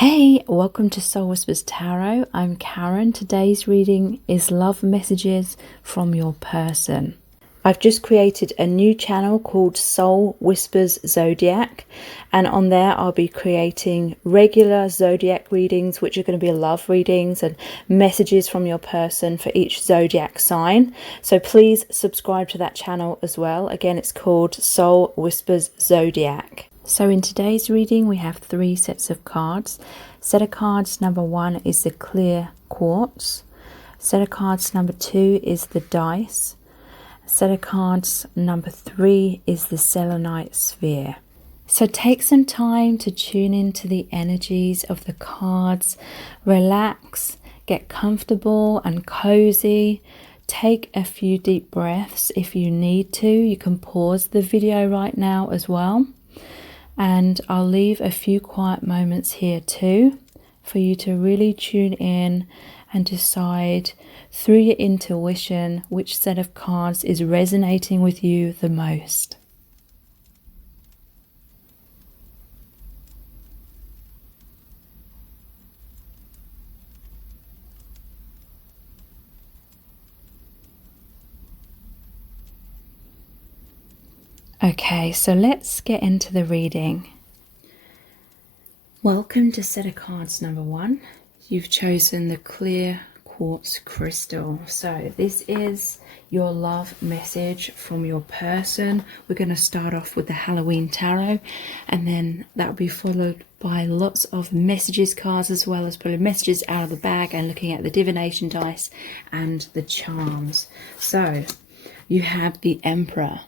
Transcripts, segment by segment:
Hey, welcome to Soul Whispers Tarot. I'm Karen. Today's reading is Love Messages from Your Person. I've just created a new channel called Soul Whispers Zodiac, and on there I'll be creating regular zodiac readings, which are going to be love readings and messages from your person for each zodiac sign. So please subscribe to that channel as well. Again, it's called Soul Whispers Zodiac. So in today's reading we have 3 sets of cards. Set of cards number 1 is the clear quartz. Set of cards number 2 is the dice. Set of cards number 3 is the selenite sphere. So take some time to tune into the energies of the cards. Relax, get comfortable and cozy. Take a few deep breaths if you need to. You can pause the video right now as well. And I'll leave a few quiet moments here too for you to really tune in and decide through your intuition which set of cards is resonating with you the most. Okay, so let's get into the reading. Welcome to set of cards number 1. You've chosen the clear quartz crystal. So this is your love message from your person. We're going to start off with the Halloween tarot, and then that'll be followed by lots of messages cards, as well as pulling messages out of the bag and looking at the divination dice and the charms. So you have the Emperor,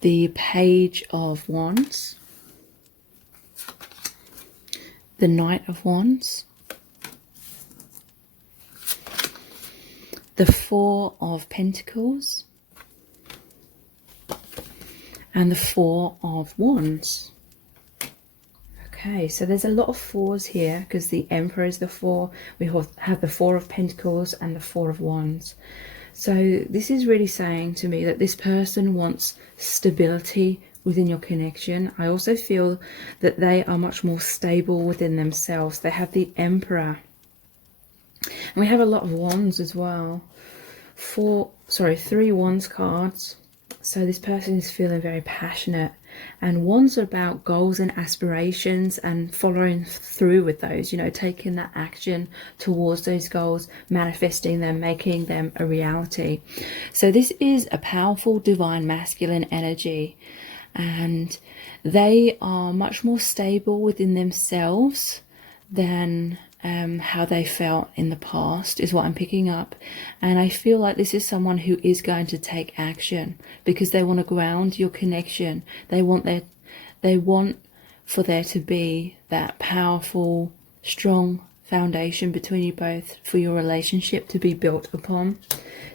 the Page of Wands, the Knight of Wands, the Four of Pentacles, and the Four of Wands. Okay, so there's a lot of fours here because the Emperor is the 4. We have the Four of Pentacles and the Four of Wands. So this is really saying to me that this person wants stability within your connection. I also feel that they are much more stable within themselves. They have the Emperor. And we have a lot of wands as well. 3 wands cards. So this person is feeling very passionate. And wands are about goals and aspirations and following through with those, you know, taking that action towards those goals, manifesting them, making them a reality. So this is a powerful divine masculine energy, and they are much more stable within themselves than how they felt in the past, is what I'm picking up. And I feel like this is someone who is going to take action because they want to ground your connection. They want for there to be that powerful, strong foundation between you both for your relationship to be built upon.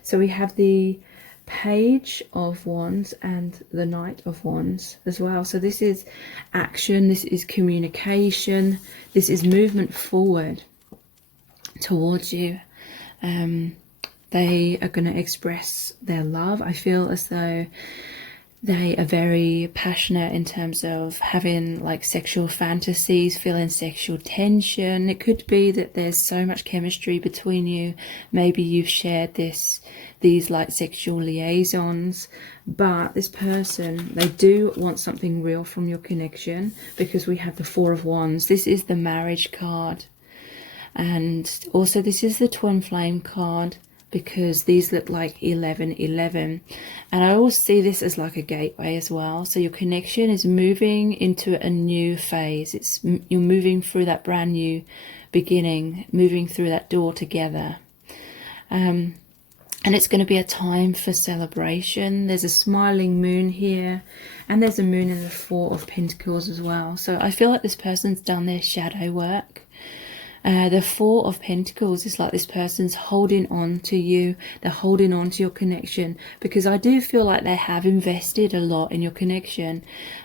So we have the Page of Wands and the Knight of Wands as well. So this is action, this is communication, this is movement forward towards you. They are going to express their love. I feel as though they are very passionate in terms of having like sexual fantasies, feeling sexual tension. It could be that there's so much chemistry between you. Maybe you've shared these like sexual liaisons, but this person, they do want something real from your connection because we have the Four of Wands. This is the marriage card, and also this is the twin flame card, because these look like 1111, and I always see this as like a gateway as well. So your connection is moving into a new phase. You're moving through that brand new beginning, moving through that door together, and it's going to be a time for celebration. There's a smiling moon here, and there's a moon in the Four of Pentacles as well. So I feel like this person's done their shadow work. The Four of Pentacles is like this person's holding on to you. They're holding on to your connection, because I do feel like they have invested a lot in your connection,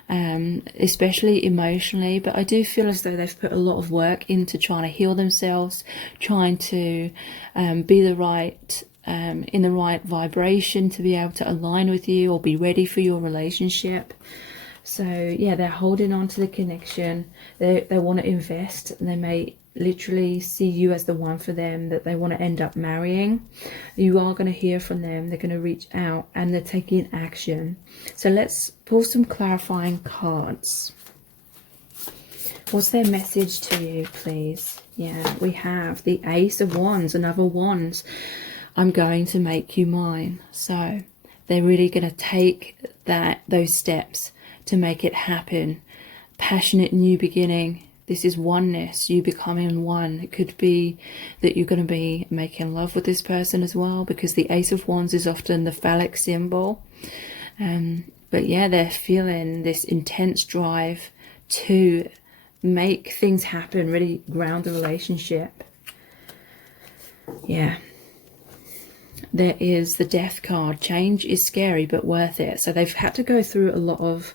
especially emotionally. But I do feel as though they've put a lot of work into trying to heal themselves, trying to be the right in the right vibration to be able to align with you or be ready for your relationship. So yeah, they're holding on to the connection. They want to invest, and they may literally see you as the one for them that they want to end up marrying. You are going to hear from them. They're going to reach out, and they're taking action. So let's pull some clarifying cards. What's their message to you, please? Yeah, we have the Ace of Wands, another Wands. I'm going to make you mine. So they're really going to take those steps to make it happen. Passionate new beginning. This is oneness, you becoming one. It could be that you're going to be making love with this person as well, because the Ace of Wands is often the phallic symbol. But yeah, they're feeling this intense drive to make things happen, really ground the relationship. Yeah. There is the Death card. Change is scary but worth it. So they've had to go through a lot of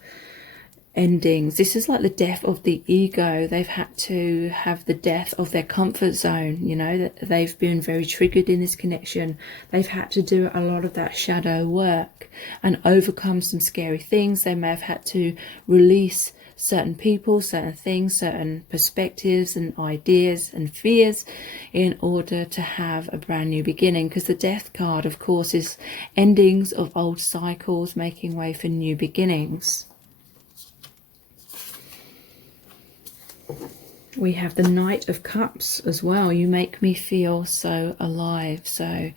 endings. This is like the death of the ego. They've had to have the death of their comfort zone. You know, that they've been very triggered in this connection. They've had to do a lot of that shadow work and overcome some scary things. They may have had to release certain people, certain things, certain perspectives and ideas and fears in order to have a brand new beginning. Because the Death card, of course, is endings of old cycles, making way for new beginnings. We have the Knight of Cups as well. You make me feel so alive. So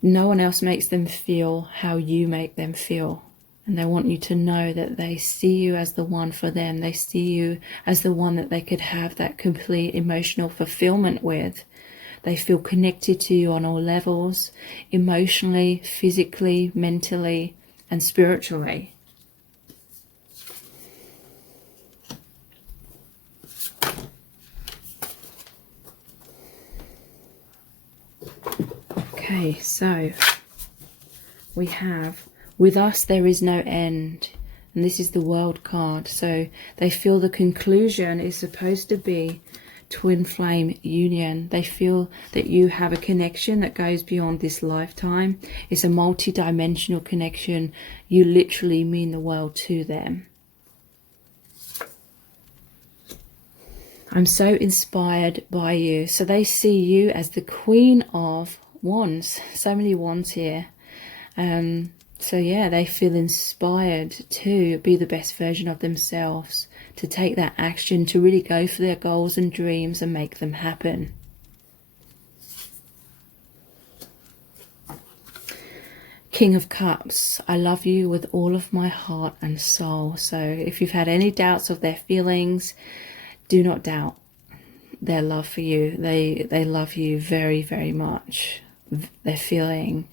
no one else makes them feel how you make them feel. And they want you to know that they see you as the one for them. They see you as the one that they could have that complete emotional fulfillment with. They feel connected to you on all levels, emotionally, physically, mentally, and spiritually. Okay, so we have, with us there is no end, and this is the World card. So they feel the conclusion is supposed to be twin flame union. They feel that you have a connection that goes beyond this lifetime. It's a multi-dimensional connection. You literally mean the world to them. I'm so inspired by you. So they see you as the Queen of Wands. So many wands here. So yeah, they feel inspired to be the best version of themselves, to take that action, to really go for their goals and dreams and make them happen. King of Cups, I love you with all of my heart and soul. So if you've had any doubts of their feelings, do not doubt their love for you. They love you very, very much. They're feeling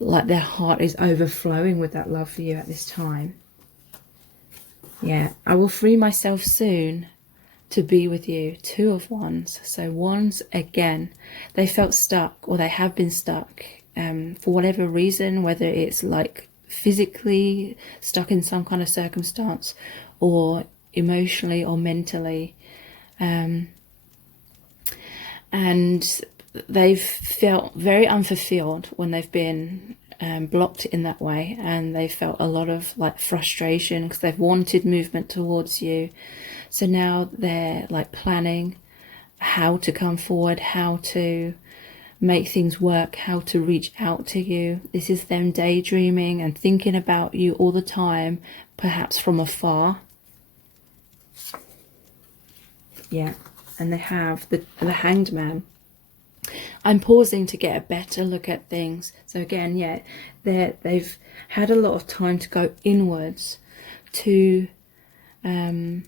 like their heart is overflowing with that love for you at this time. Yeah, I will free myself soon to be with you. Two of Wands. So Wands, again, they felt stuck, or they have been stuck for whatever reason, whether it's like physically stuck in some kind of circumstance, or emotionally or mentally. And they've felt very unfulfilled when they've been blocked in that way, and they felt a lot of like frustration because they've wanted movement towards you. So now they're like planning how to come forward, how to make things work, how to reach out to you. This is them daydreaming and thinking about you all the time, perhaps from afar. Yeah, and they have the Hanged Man. I'm pausing to get a better look at things. So again, yeah, they've had a lot of time to go inwards, to have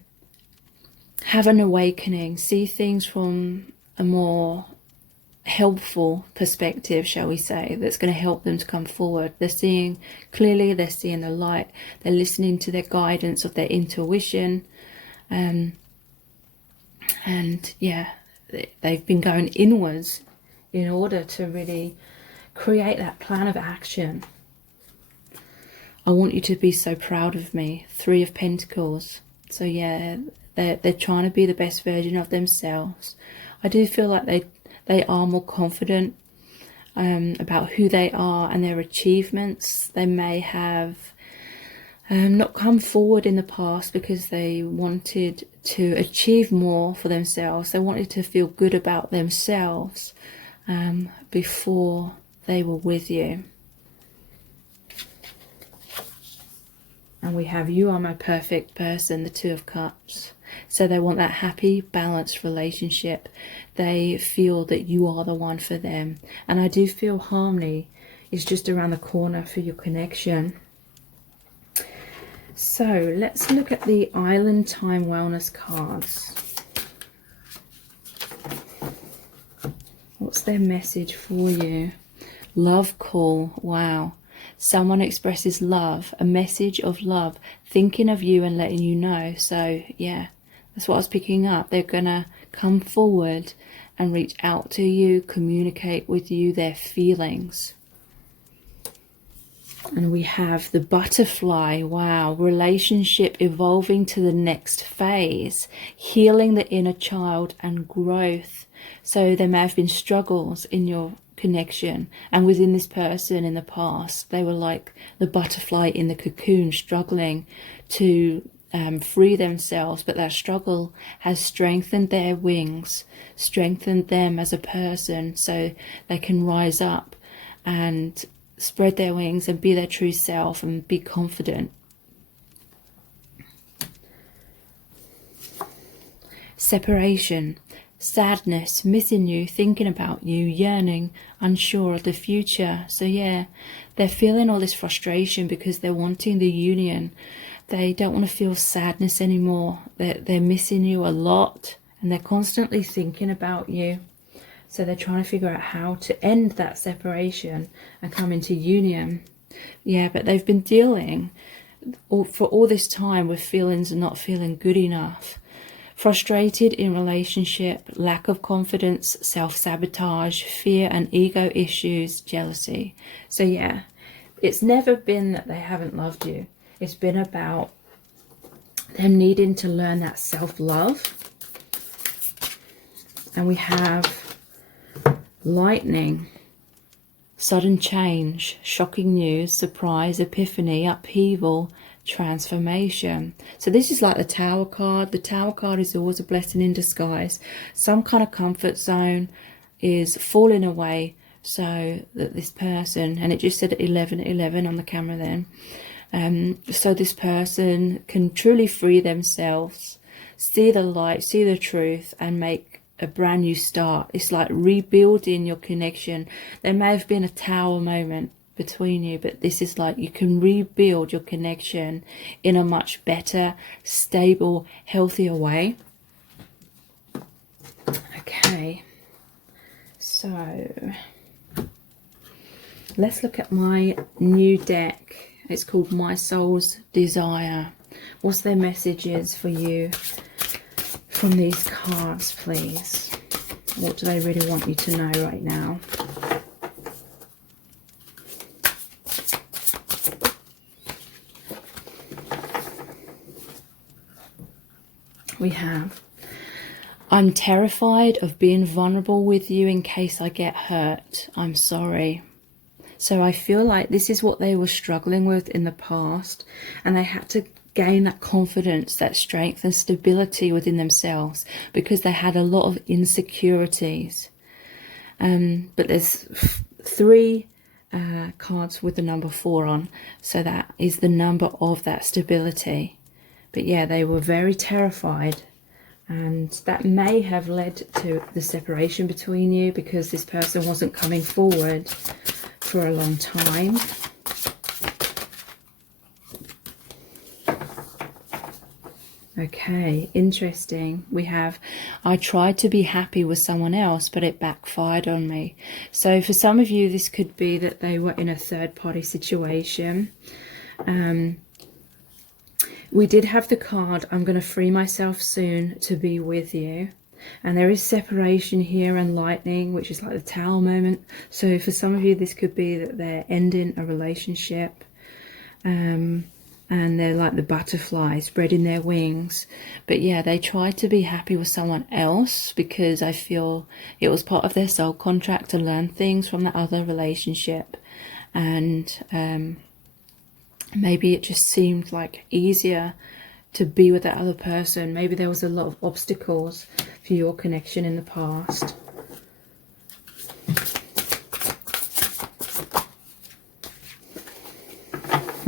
an awakening, see things from a more helpful perspective, shall we say, that's going to help them to come forward. They're seeing clearly, they're seeing the light, they're listening to their guidance of their intuition, and yeah, they've been going inwards in order to really create that plan of action. I want you to be so proud of me. Three of Pentacles. So yeah, they're trying to be the best version of themselves. I do feel like they are more confident about who they are and their achievements. They may have not come forward in the past because they wanted to achieve more for themselves. They wanted to feel good about themselves before they were with you. And we have you are my perfect person, the Two of Cups. So they want that happy, balanced relationship. They feel that you are the one for them. And I do feel harmony is just around the corner for your connection. So let's look at the Island Time Wellness cards. What's their message for you? Love call. Wow. Someone expresses love, a message of love, thinking of you and letting you know. So yeah, that's what I was picking up. They're gonna come forward and reach out to you, communicate with you their feelings. And we have the butterfly. Wow. Relationship evolving to the next phase, healing the inner child and growth. So there may have been struggles in your connection, and within this person in the past, they were like the butterfly in the cocoon, struggling to free themselves, but that struggle has strengthened their wings, strengthened them as a person, so they can rise up and spread their wings and be their true self and be confident. Separation. Sadness, missing you, thinking about you, yearning, unsure of the future. So yeah, they're feeling all this frustration because they're wanting the union. They don't want to feel sadness anymore. They're missing you a lot, and they're constantly thinking about you. So they're trying to figure out how to end that separation and come into union. Yeah, but they've been dealing for all this time with feelings of not feeling good enough. Frustrated in relationship, lack of confidence, self-sabotage, fear and ego issues, jealousy. So yeah, it's never been that they haven't loved you. It's been about them needing to learn that self-love. And we have lightning, sudden change, shocking news, surprise, epiphany, upheaval, transformation. So this is like the Tower card. The Tower card is always a blessing in disguise. Some kind of comfort zone is falling away, so that this person, and it just said 11:11 on the camera then, so this person can truly free themselves, see the light, see the truth, and make a brand new start. It's like rebuilding your connection. There may have been a tower moment between you, but this is like you can rebuild your connection in a much better, stable, healthier way. Okay, so let's look at my new deck. It's called My Soul's Desire. What's their messages for you from these cards, please? What do they really want you to know right now? We have, I'm terrified of being vulnerable with you in case I get hurt. I'm sorry. So I feel like this is what they were struggling with in the past, and they had to gain that confidence, that strength and stability within themselves because they had a lot of insecurities. But there's three cards with the number 4 on, so that is the number of that stability. But yeah, they were very terrified, and that may have led to the separation between you because this person wasn't coming forward for a long time. Okay, interesting. We have, I tried to be happy with someone else, but it backfired on me. So for some of you, this could be that they were in a third-party situation. We did have the card, I'm going to free myself soon to be with you. And there is separation here and lightning, which is like the Tower moment. So for some of you, this could be that they're ending a relationship. And they're like the butterfly spreading their wings. But yeah, they tried to be happy with someone else because I feel it was part of their soul contract to learn things from that other relationship. And Maybe it just seemed like easier to be with that other person. Maybe there was a lot of obstacles for your connection in the past.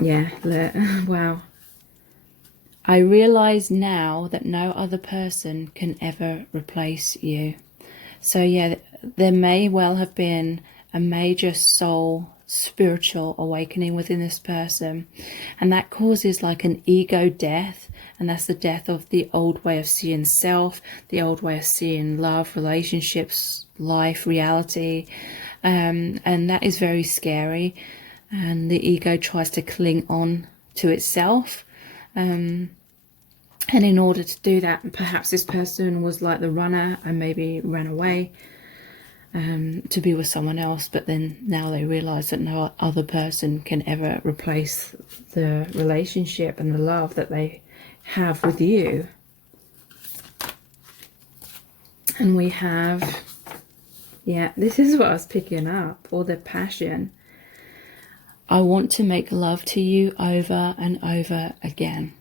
Yeah, wow. I realize now that no other person can ever replace you. So yeah, there may well have been a major soul spiritual awakening within this person, and that causes like an ego death, and that's the death of the old way of seeing self, the old way of seeing love, relationships, life, reality, and that is very scary. And the ego tries to cling on to itself, and in order to do that, perhaps this person was like the runner and maybe ran away to be with someone else, but then now they realize that no other person can ever replace the relationship and the love that they have with you. And we have, yeah, this is what I was picking up, all the passion. I want to make love to you over and over again.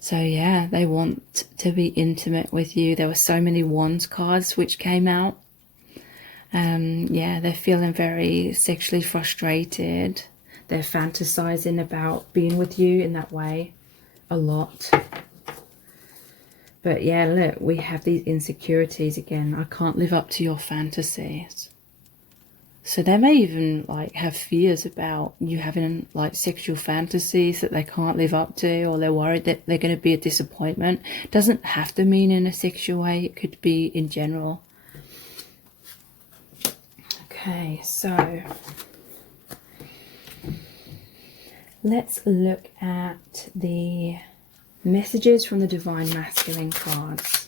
So yeah, they want to be intimate with you. There were so many wands cards which came out. Yeah, they're feeling very sexually frustrated. They're fantasizing about being with you in that way a lot. But yeah, look, we have these insecurities again. I can't live up to your fantasies. So they may even like have fears about you having like sexual fantasies that they can't live up to, or they're worried that they're going to be a disappointment. It doesn't have to mean in a sexual way. It could be in general. Okay, so let's look at the messages from the Divine Masculine cards.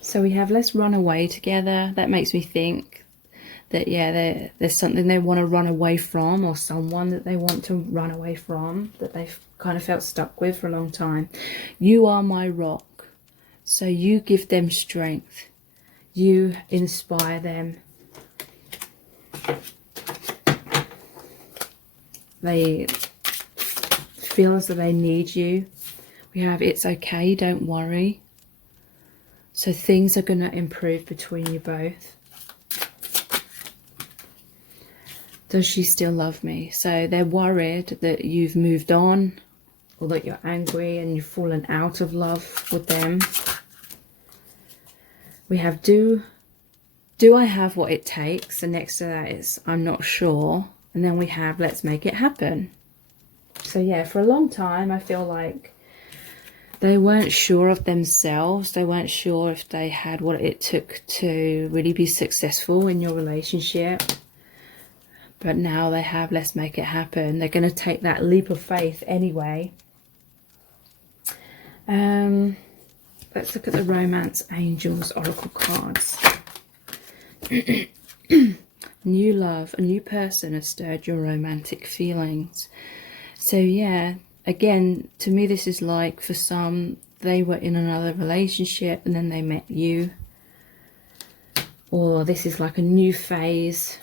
So we have let's run away together. That makes me think that, yeah, there's something they want to run away from, or someone that they want to run away from that they've kind of felt stuck with for a long time. You are my rock. So you give them strength. You inspire them. They feel as though they need you. We have it's okay, don't worry. So things are going to improve between you both. Does she still love me? So they're worried that you've moved on, or that you're angry and you've fallen out of love with them. We have do I have what it takes? And next to that is I'm not sure. And then we have let's make it happen. So yeah, for a long time I feel like they weren't sure of themselves. They weren't sure if they had what it took to really be successful in your relationship. But now they have let's make it happen. They're going to take that leap of faith anyway. Let's look at the Romance Angels Oracle cards. New love, a new person has stirred your romantic feelings. So yeah, again, to me this is like, for some, they were in another relationship and then they met you. Or this is like a new phase,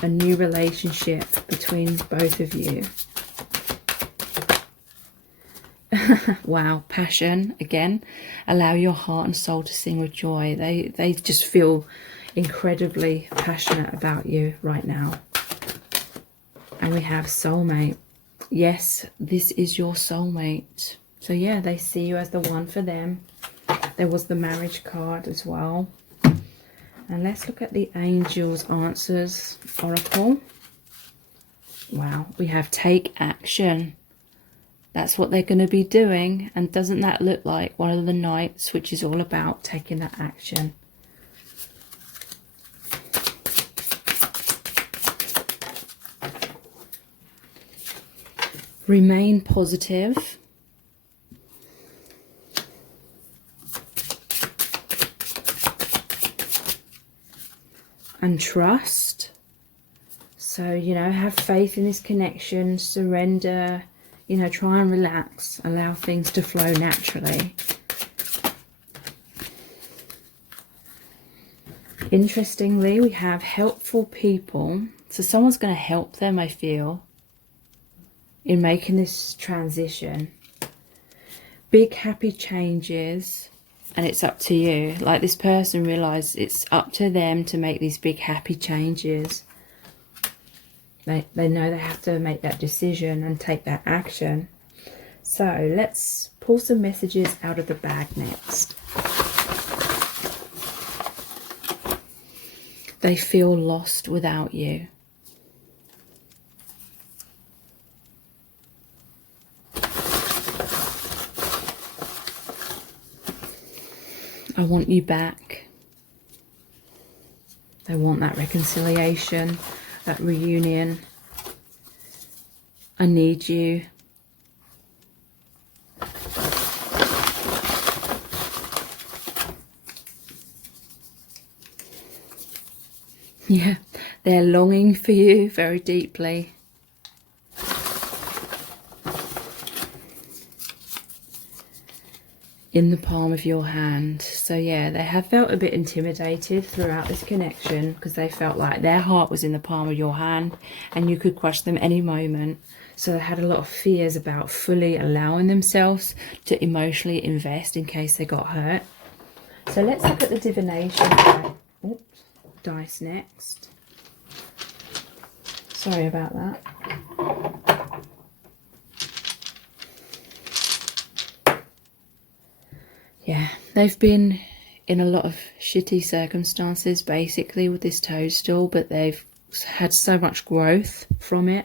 a new relationship between both of you. Wow, passion again. Allow your heart and soul to sing with joy. They just feel incredibly passionate about you right now. And we have soulmate. Yes, this is your soulmate. So yeah, they see you as the one for them. There was the marriage card as well. And let's look at the Angels Answers Oracle. Wow, we have take action. That's what they're going to be doing. And doesn't that look like one of the Knights, which is all about taking that action? Remain positive. And trust. So, you know, have faith in this connection, surrender, you know, try and relax, allow things to flow naturally. Interestingly, we have helpful people. So someone's going to help them, I feel, in making this transition. Big happy changes, and it's up to you. Like, this person realizes it's up to them to make these big happy changes. They know they have to make that decision and take that action. So let's pull some messages out of the bag next. They feel lost without you. I want you back. They want that reconciliation, that reunion. I need you. Yeah, they're longing for you very deeply. In the palm of your hand. So yeah, they have felt a bit intimidated throughout this connection because they felt like their heart was in the palm of your hand and you could crush them any moment. So they had a lot of fears about fully allowing themselves to emotionally invest in case they got hurt. So let's look at the divination dice next. Sorry about that. Yeah, they've been in a lot of shitty circumstances basically with this toadstool, but they've had so much growth from it.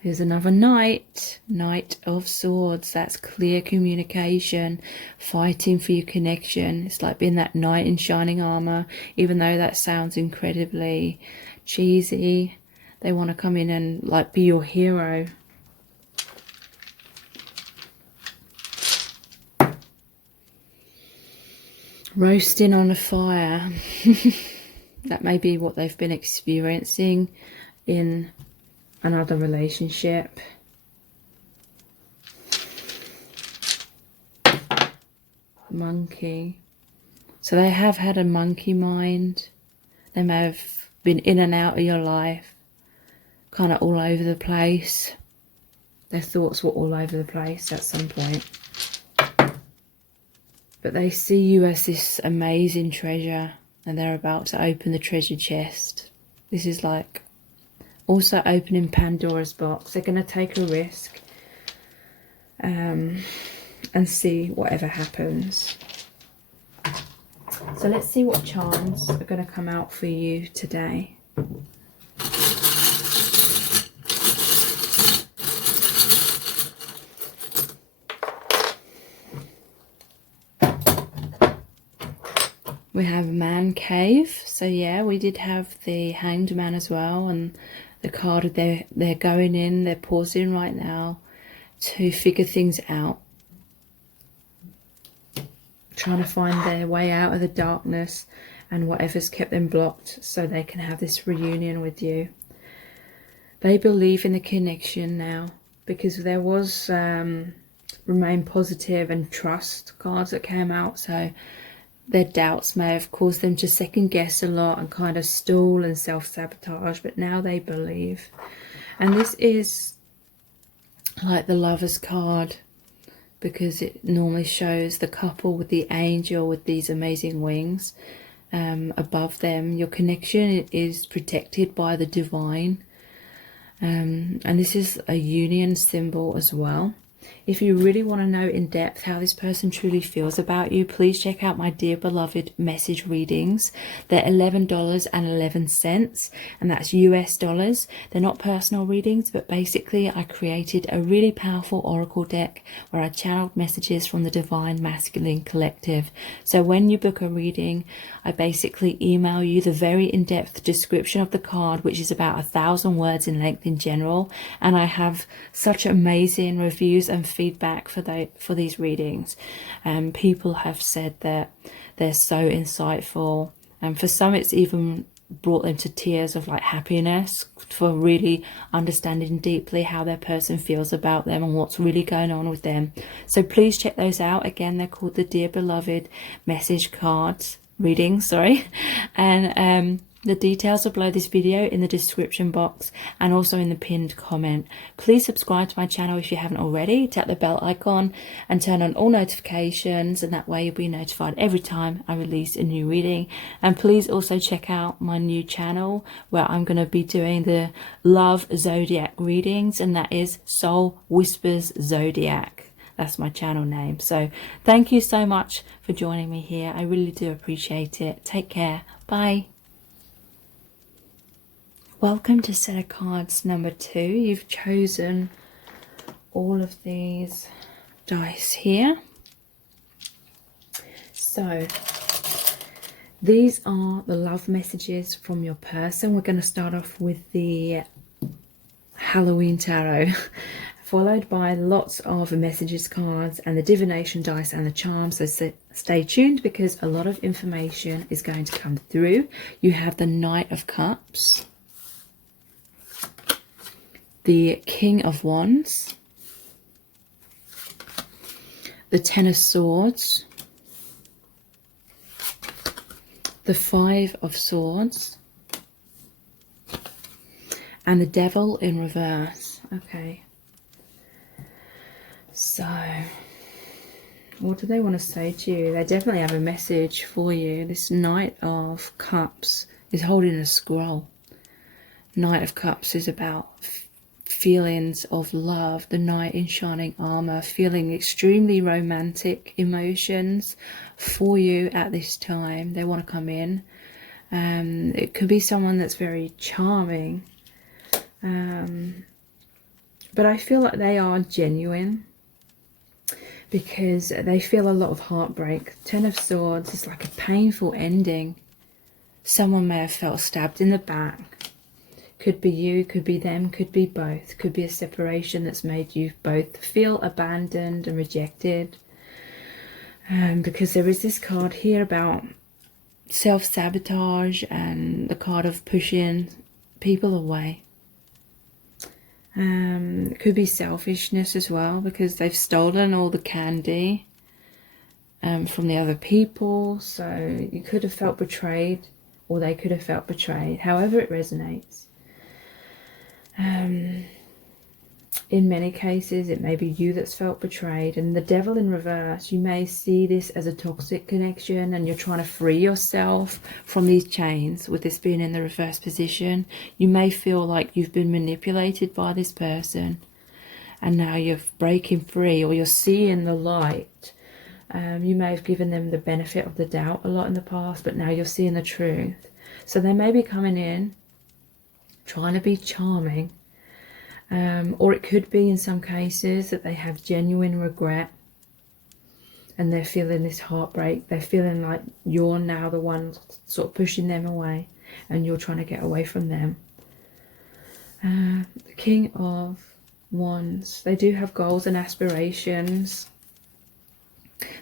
Here's another knight, Knight of Swords. That's clear communication, fighting for your connection. It's like being that knight in shining armor, even though that sounds incredibly cheesy. They want to come in and like be your hero. Roasting on a fire. That may be what they've been experiencing in another relationship. Monkey. So they have had a monkey mind. They may have been in and out of your life, kind of all over the place. Their thoughts were all over the place at some point. But they see you as this amazing treasure and they're about to open the treasure chest. This is like also opening Pandora's box. They're going to take a risk and see whatever happens. So let's see what charms are going to come out for you today. We have Man Cave. So yeah, we did have the Hanged Man as well, and the card of they're going in, they're pausing right now to figure things out. Trying to find their way out of the darkness and whatever's kept them blocked so they can have this reunion with you. They believe in the connection now because there was remain positive and trust cards that came out. So their doubts may have caused them to second guess a lot and kind of stall and self-sabotage, but now they believe. And this is like the Lover's card because it normally shows the couple with the angel with these amazing wings above them. Your connection is protected by the divine, and this is a union symbol as well. If you really want to know in depth how this person truly feels about you, please check out my Dear Beloved message readings. They're $11.11, and that's US dollars. They're not personal readings, but basically I created a really powerful oracle deck where I channeled messages from the Divine Masculine Collective. So when you book a reading, I basically email you the very in-depth description of the card, which is about 1,000 words in length in general, and I have such amazing reviews and feedback for these readings. People have said that they're so insightful, and for some it's even brought them to tears of like happiness for really understanding deeply how their person feels about them and what's really going on with them. So please check those out. Again, they're called the Dear Beloved message cards reading, sorry. And the details are below this video in the description box and also in the pinned comment. Please subscribe to my channel if you haven't already. Tap the bell icon and turn on all notifications, and that way you'll be notified every time I release a new reading. And please also check out my new channel where I'm going to be doing the Love Zodiac readings, and that is Soul Whispers Zodiac. That's my channel name. So thank you so much for joining me here. I really do appreciate it. Take care. Bye. Welcome to set of cards number 2. You've chosen all of these dice here. So these are the love messages from your person. We're going to start off with the Halloween tarot, followed by lots of messages cards and the divination dice and the charms. So stay tuned because a lot of information is going to come through. You have the Knight of Cups, the King of Wands, the Ten of Swords, the Five of Swords, and the Devil in reverse. Okay. So, what do they want to say to you? They definitely have a message for you. This Knight of Cups is holding a scroll. Knight of Cups is about feelings of love. The Knight in shining armor, feeling extremely romantic emotions for you at this time. They want to come in. It could be someone that's very charming. But I feel like they are genuine because they feel a lot of heartbreak. Ten of Swords is like a painful ending. Someone may have felt stabbed in the back. Could be you, could be them, could be both. Could be a separation that's made you both feel abandoned and rejected. Because there is this card here about self-sabotage and the card of pushing people away. It could be selfishness as well because they've stolen all the candy from the other people. So you could have felt betrayed or they could have felt betrayed. However it resonates. In many cases it may be you that's felt betrayed, and the Devil in reverse, you may see this as a toxic connection and you're trying to free yourself from these chains. With this being in the reverse position, you may feel like you've been manipulated by this person and now you're breaking free, or you're seeing the light. You may have given them the benefit of the doubt a lot in the past, but now you're seeing the truth. So they may be coming in trying to be charming, or it could be in some cases that they have genuine regret and they're feeling this heartbreak. They're feeling like you're now the one sort of pushing them away and you're trying to get away from them. The King of Wands, they do have goals and aspirations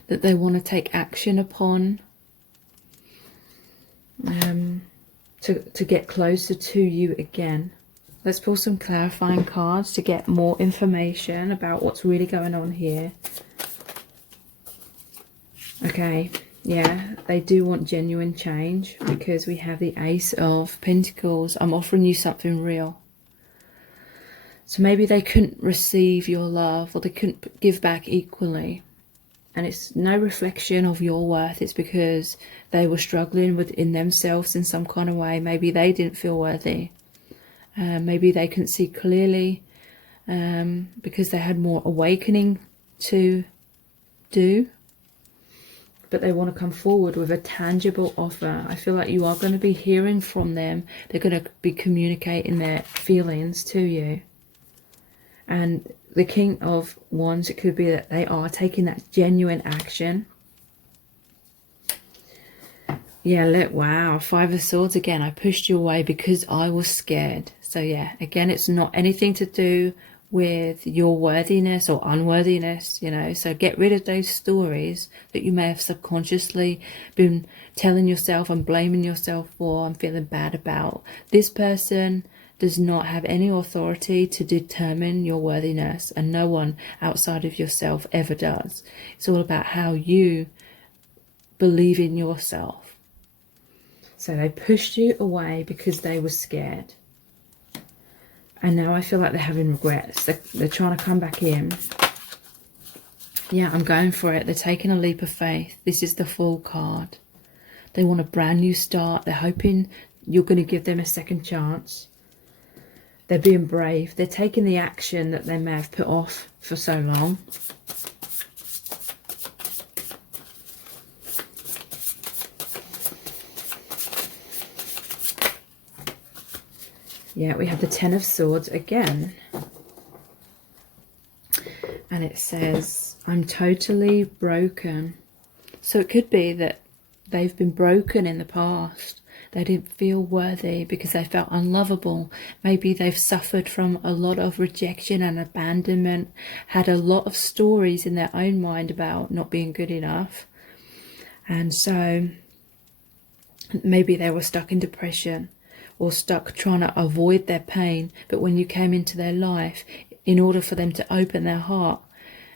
that they want to take action upon, to get closer to you again. Let's pull some clarifying cards to get more information about what's really going on here. Okay, yeah, they do want genuine change because we have the Ace of Pentacles. I'm offering you something real. So maybe they couldn't receive your love, or they couldn't give back equally. And it's no reflection of your worth. It's because they were struggling within themselves in some kind of way. Maybe they didn't feel worthy. Maybe they couldn't see clearly because they had more awakening to do. But they want to come forward with a tangible offer. I feel like you are going to be hearing from them. They're going to be communicating their feelings to you. And the King of Wands, it could be that they are taking that genuine action. Yeah, look, wow, Five of Swords again. I pushed you away because I was scared. So yeah, again, it's not anything to do with your worthiness or unworthiness, you know. So get rid of those stories that you may have subconsciously been telling yourself and blaming yourself for and feeling bad about. This person does not have any authority to determine your worthiness, and no one outside of yourself ever does. It's all about how you believe in yourself. So they pushed you away because they were scared. And now I feel like they're having regrets. They're trying to come back in. Yeah, I'm going for it. They're taking a leap of faith. This is the Fool card. They want a brand new start. They're hoping you're going to give them a second chance. They're being brave. They're taking the action that they may have put off for so long. Yeah, we have the Ten of Swords again. And it says, I'm totally broken. So it could be that they've been broken in the past. They didn't feel worthy because they felt unlovable. Maybe they've suffered from a lot of rejection and abandonment, had a lot of stories in their own mind about not being good enough. And so maybe they were stuck in depression, or stuck trying to avoid their pain. But when you came into their life, in order for them to open their heart,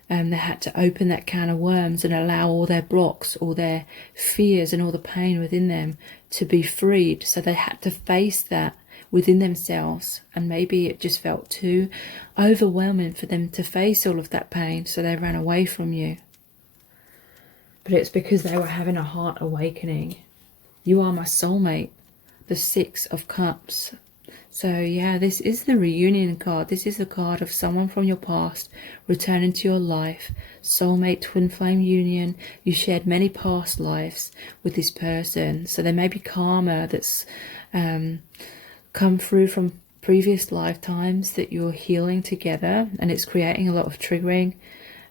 they had to open that can of worms and allow all their blocks, all their fears and all the pain within them to be freed. So they had to face that within themselves, and maybe it just felt too overwhelming for them to face all of that pain, so they ran away from you. But it's because they were having a heart awakening. You are my soulmate. The Six of Cups. So yeah, this is the reunion card. This is the card of someone from your past returning to your life. Soulmate, twin flame union. You shared many past lives with this person. So there may be karma that's come through from previous lifetimes that you're healing together, and it's creating a lot of triggering.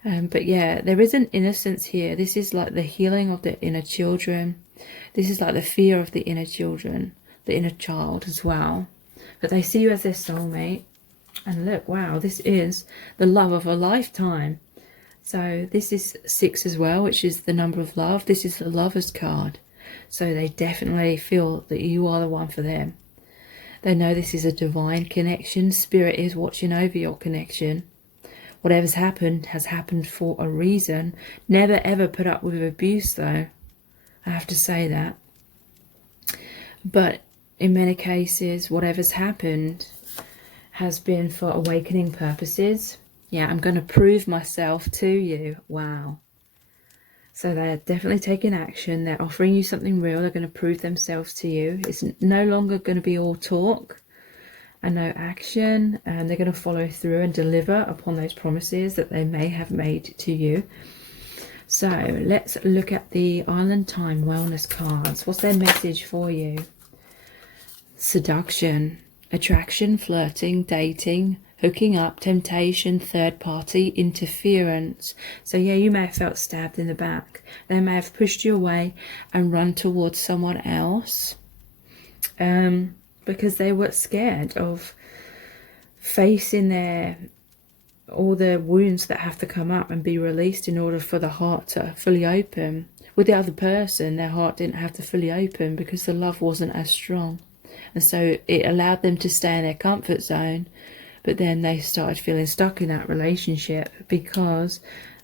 But yeah, there is an innocence here. This is like the healing of the inner children. This is like the fear of the inner children, the inner child as well. But they see you as their soulmate. And look, wow, this is the love of a lifetime. So this is 6 as well, which is the number of love. This is the Lover's card. So they definitely feel that you are the one for them. They know this is a divine connection. Spirit is watching over your connection. Whatever's happened has happened for a reason. Never ever put up with abuse though. I have to say that. But in many cases, whatever's happened has been for awakening purposes. Yeah, I'm going to prove myself to you. Wow. So they're definitely taking action. They're offering you something real. They're going to prove themselves to you. It's no longer going to be all talk and no action. And they're going to follow through and deliver upon those promises that they may have made to you. So let's look at the Island Time Wellness cards. What's their message for you? Seduction, attraction, flirting, dating, hooking up, temptation, third party, interference. So yeah, you may have felt stabbed in the back. They may have pushed you away and run towards someone else because they were scared of facing all the wounds that have to come up and be released in order for the heart to fully open. With the other person, their heart didn't have to fully open because the love wasn't as strong. And so it allowed them to stay in their comfort zone, but then they started feeling stuck in that relationship because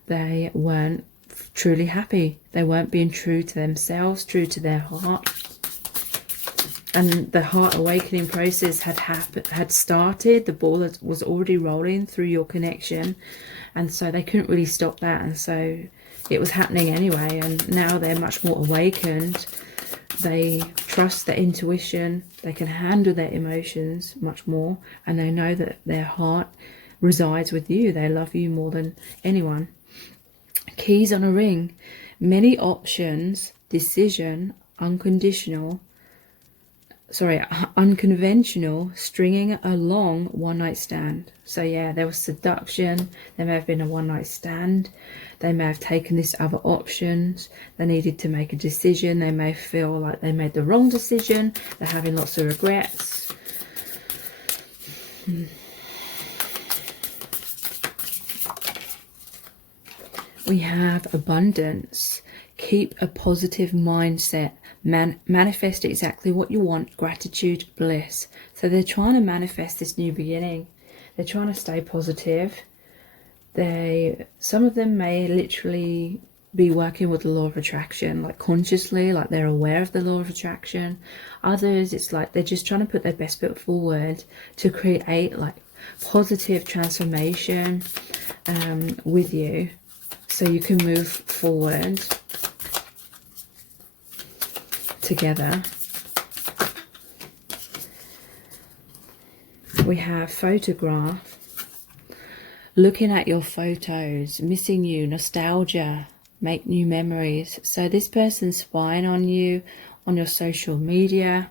they weren't truly happy. They weren't being true to themselves, true to their heart. And the heart awakening process had started. The ball was already rolling through your connection, and so they couldn't really stop that. And so it was happening anyway, and now they're much more awakened. They trust their intuition. They can handle their emotions much more, and they know that their heart resides with you. They love you more than anyone. Keys on a ring. Many options. Decision. Unconventional, stringing along one-night stand. So yeah, there was seduction. There may have been a one-night stand. They may have taken this other options. They needed to make a decision. They may feel like they made the wrong decision. They're having lots of regrets. We have abundance. Keep a positive mindset. Manifest exactly what you want. Gratitude, bliss. So they're trying to manifest this new beginning. They're trying to stay positive. Some of them may literally be working with the law of attraction, like consciously, like they're aware of the law of attraction. Others, it's like they're just trying to put their best foot forward to create like positive transformation with you, so you can move forward together. We have photograph. Looking at your photos, missing you, nostalgia, make new memories. So this person's spying on you on your social media.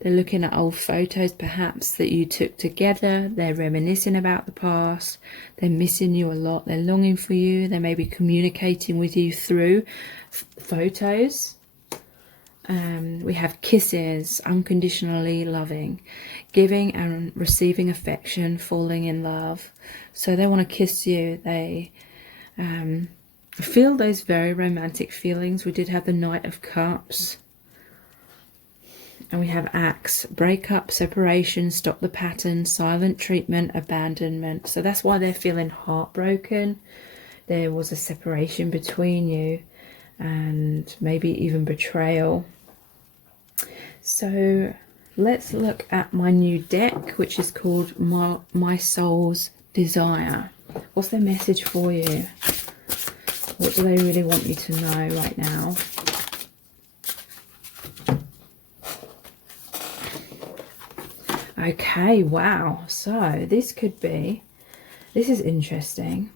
They're looking at old photos perhaps that you took together. They're reminiscing about the past. They're missing you a lot. They're longing for you. They may be communicating with you through photos. We have kisses, unconditionally loving, giving and receiving affection, falling in love. So they want to kiss you. They feel those very romantic feelings. We did have the Knight of Cups. And we have Axe, breakup, separation, stop the pattern, silent treatment, abandonment. So that's why they're feeling heartbroken. There was a separation between you and maybe even betrayal. So let's look at my new deck, which is called My Soul's Desire. What's their message for you? What do they really want you to know right now? Okay, wow. So this is interesting.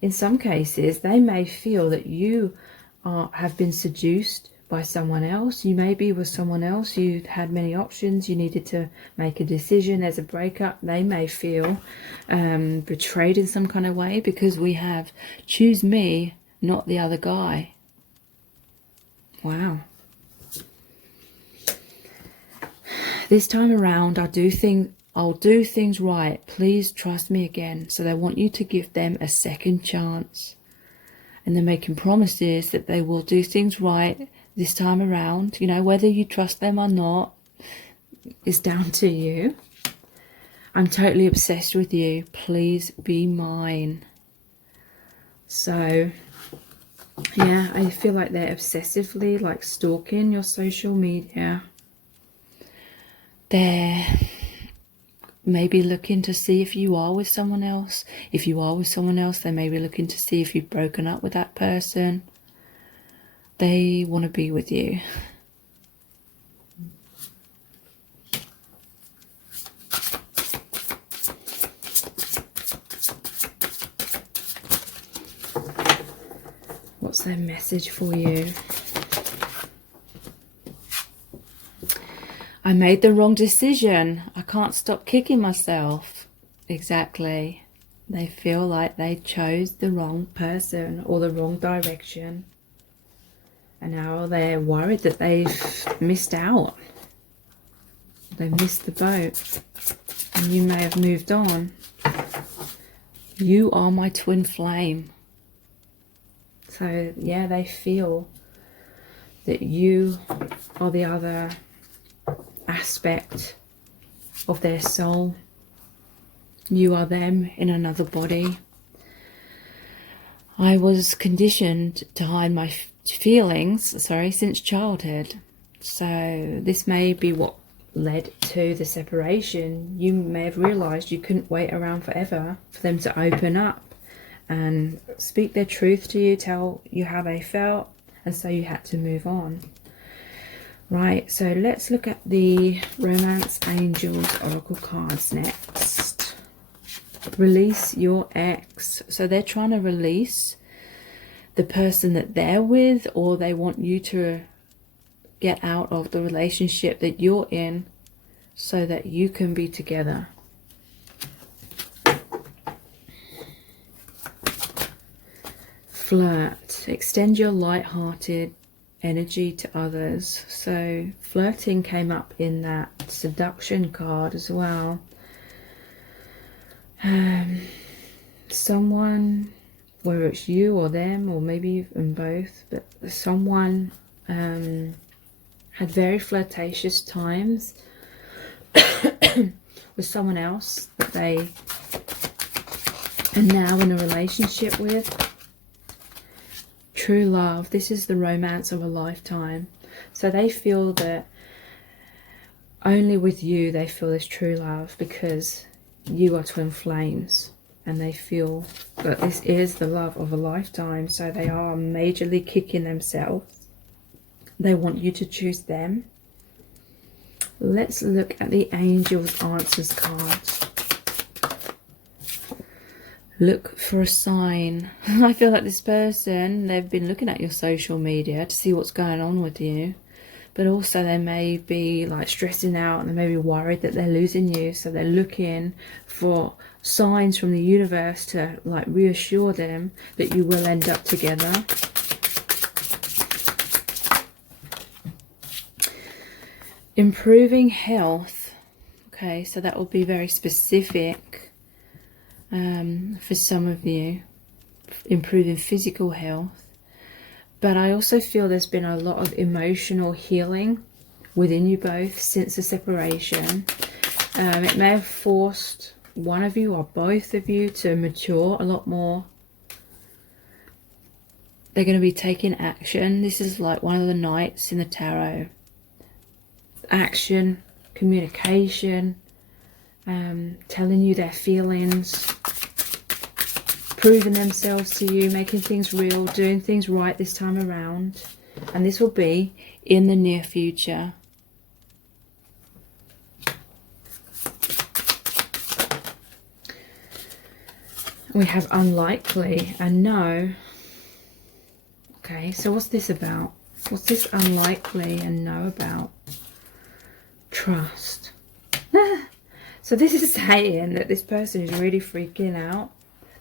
In some cases, they may feel that you have been seduced by someone else. You may be with someone else. You had many options. You needed to make a decision. There's a breakup. They may feel betrayed in some kind of way, because we have choose me, not the other guy. Wow. This time around, I'll do things right. Please trust me again. So they want you to give them a second chance. And they're making promises that they will do things right this time around. You know, whether you trust them or not is down to you. I'm totally obsessed with you. Please be mine. So, yeah, I feel like they're obsessively like stalking your social media. They're maybe looking to see if you are with someone else. If you are with someone else, they may be looking to see if you've broken up with that person. They want to be with you. What's their message for you? I made the wrong decision. I can't stop kicking myself. Exactly. They feel like they chose the wrong person or the wrong direction. And now they're worried that they've missed out. They missed the boat. And you may have moved on. You are my twin flame. So, yeah, they feel that you are the other aspect of their soul. You are them in another body. I was conditioned to hide my feelings, since childhood. So this may be what led to the separation. You may have realized you couldn't wait around forever for them to open up and speak their truth to you, tell you how they felt, and so you had to move on. Right, so let's look at the Romance Angels Oracle cards next. Release your ex. So they're trying to release the person that they're with, or they want you to get out of the relationship that you're in so that you can be together. Flirt. Extend your light-hearted energy to others. So flirting came up in that seduction card as well. Someone whether it's you or them, or maybe even both, but someone had very flirtatious times with someone else that they are now in a relationship with. True love. This is the romance of a lifetime. So they feel that only with you they feel this true love, because you are twin flames, and they feel that this is the love of a lifetime. So they are majorly kicking themselves. They want you to choose them. Let's look at the Angel's Answers cards. Look for a sign. I feel like this person, they've been looking at your social media to see what's going on with you. But also they may be like stressing out, and they may be worried that they're losing you. So they're looking for signs from the universe to like reassure them that you will end up together. Improving health. Okay, so that will be very specific for some of you. Improving physical health. But I also feel there's been a lot of emotional healing within you both since the separation. It may have forced one of you or both of you to mature a lot more. They're going to be taking action. This is like one of the knights in the tarot. Action, communication, telling you their feelings, proving themselves to you, making things real, doing things right this time around. And this will be in the near future. We have unlikely and no. Okay, so what's this about? What's this unlikely and no about? Trust. So this is saying that this person is really freaking out.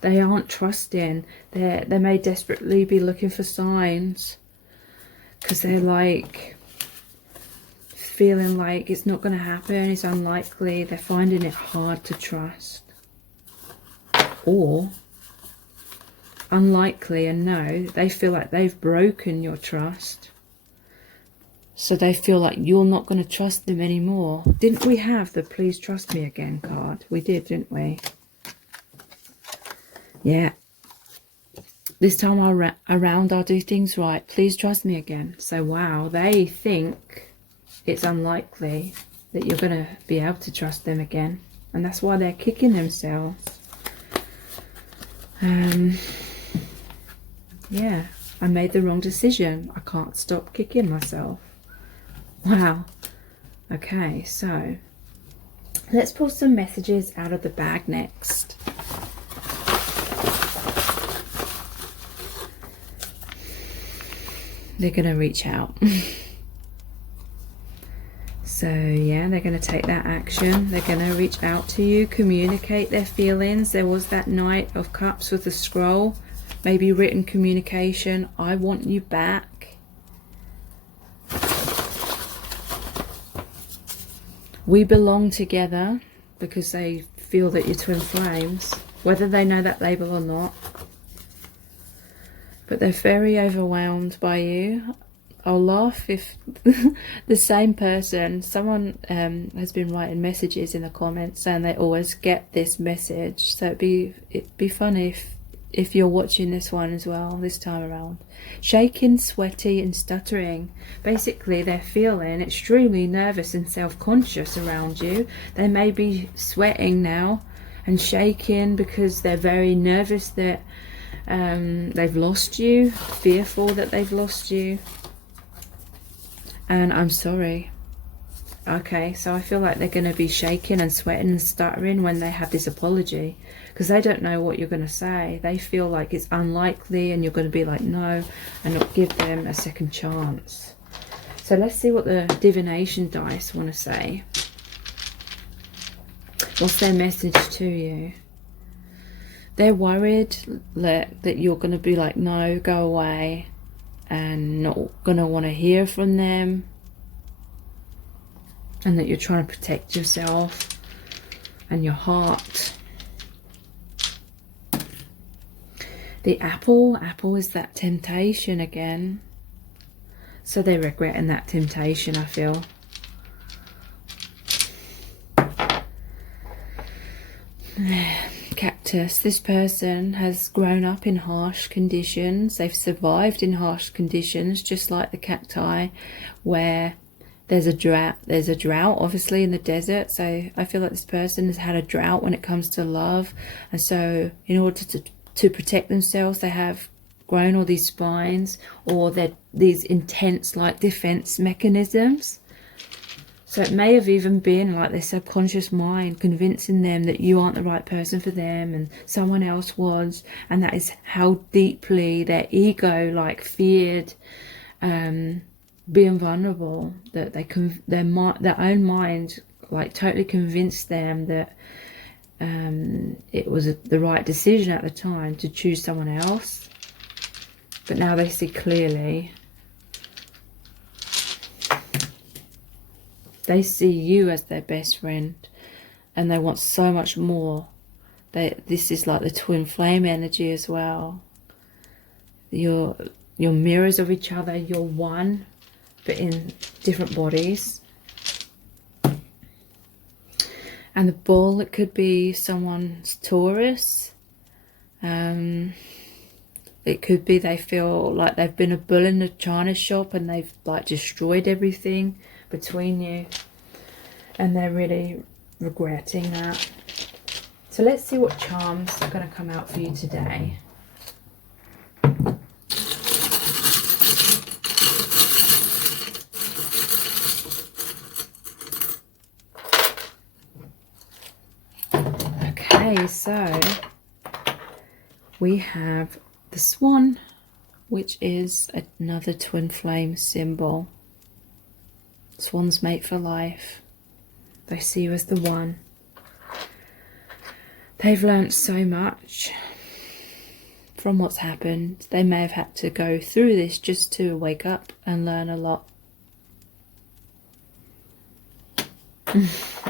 They aren't trusting. They may desperately be looking for signs, because they're like feeling like it's not going to happen. It's unlikely. They're finding it hard to trust. Or unlikely and no, they feel like they've broken your trust. So they feel like you're not going to trust them anymore. Didn't we have the please trust me again card? We did, didn't we? Yeah. This time around I'll do things right. Please trust me again. So wow, they think it's unlikely that you're going to be able to trust them again. And that's why they're kicking themselves. Yeah, I made the wrong decision. I can't stop kicking myself. Wow. Okay, so let's pull some messages out of the bag next. They're going to reach out. So yeah, they're going to take that action. They're going to reach out to you, communicate their feelings. There was that Knight of Cups with the scroll. Maybe written communication. I want you back. We belong together, because they feel that you're twin flames, whether they know that label or not. But they're very overwhelmed by you. I'll laugh if the same person, someone has been writing messages in the comments saying they always get this message. So it'd be funny if you're watching this one as well this time around. Shaking, sweaty and stuttering. Basically they're feeling extremely nervous and self-conscious around you. They may be sweating now and shaking because they're very nervous that they've lost you, fearful that they've lost you. And I'm sorry. Okay, so I feel like they're going to be shaking and sweating and stuttering when they have this apology, because they don't know what you're going to say. They feel like it's unlikely and you're going to be like no and not give them a second chance. So let's see what the divination dice want to say. What's their message to you? They're worried that you're going to be like no, go away, and not going to want to hear from them. And that you're trying to protect yourself and your heart. The apple is that temptation again. So they're regretting that temptation, I feel. Cactus, this person has grown up in harsh conditions. They've survived in harsh conditions, just like the cacti, where there's a drought obviously in the desert. So I feel like this person has had a drought when it comes to love, and so in order to protect themselves, they have grown all these spines, or these intense like defense mechanisms. So it may have even been like their subconscious mind convincing them that you aren't the right person for them and someone else was, and that is how deeply their ego like feared being vulnerable, that their own mind like totally convinced them that it was the right decision at the time to choose someone else. But now they see clearly. They see you as their best friend, and they want so much more. This is like the twin flame energy as well. You're mirrors of each other. You're one, but in different bodies. And the bull, it could be someone's Taurus. It could be they feel like they've been a bull in a china shop and they've like destroyed everything between you, and they're really regretting that. So let's see what charms are going to come out for you today. Okay, so we have the swan, which is another twin flame symbol. Swans mate for life. They see you as the one. They've learnt so much from what's happened. They may have had to go through this just to wake up and learn a lot.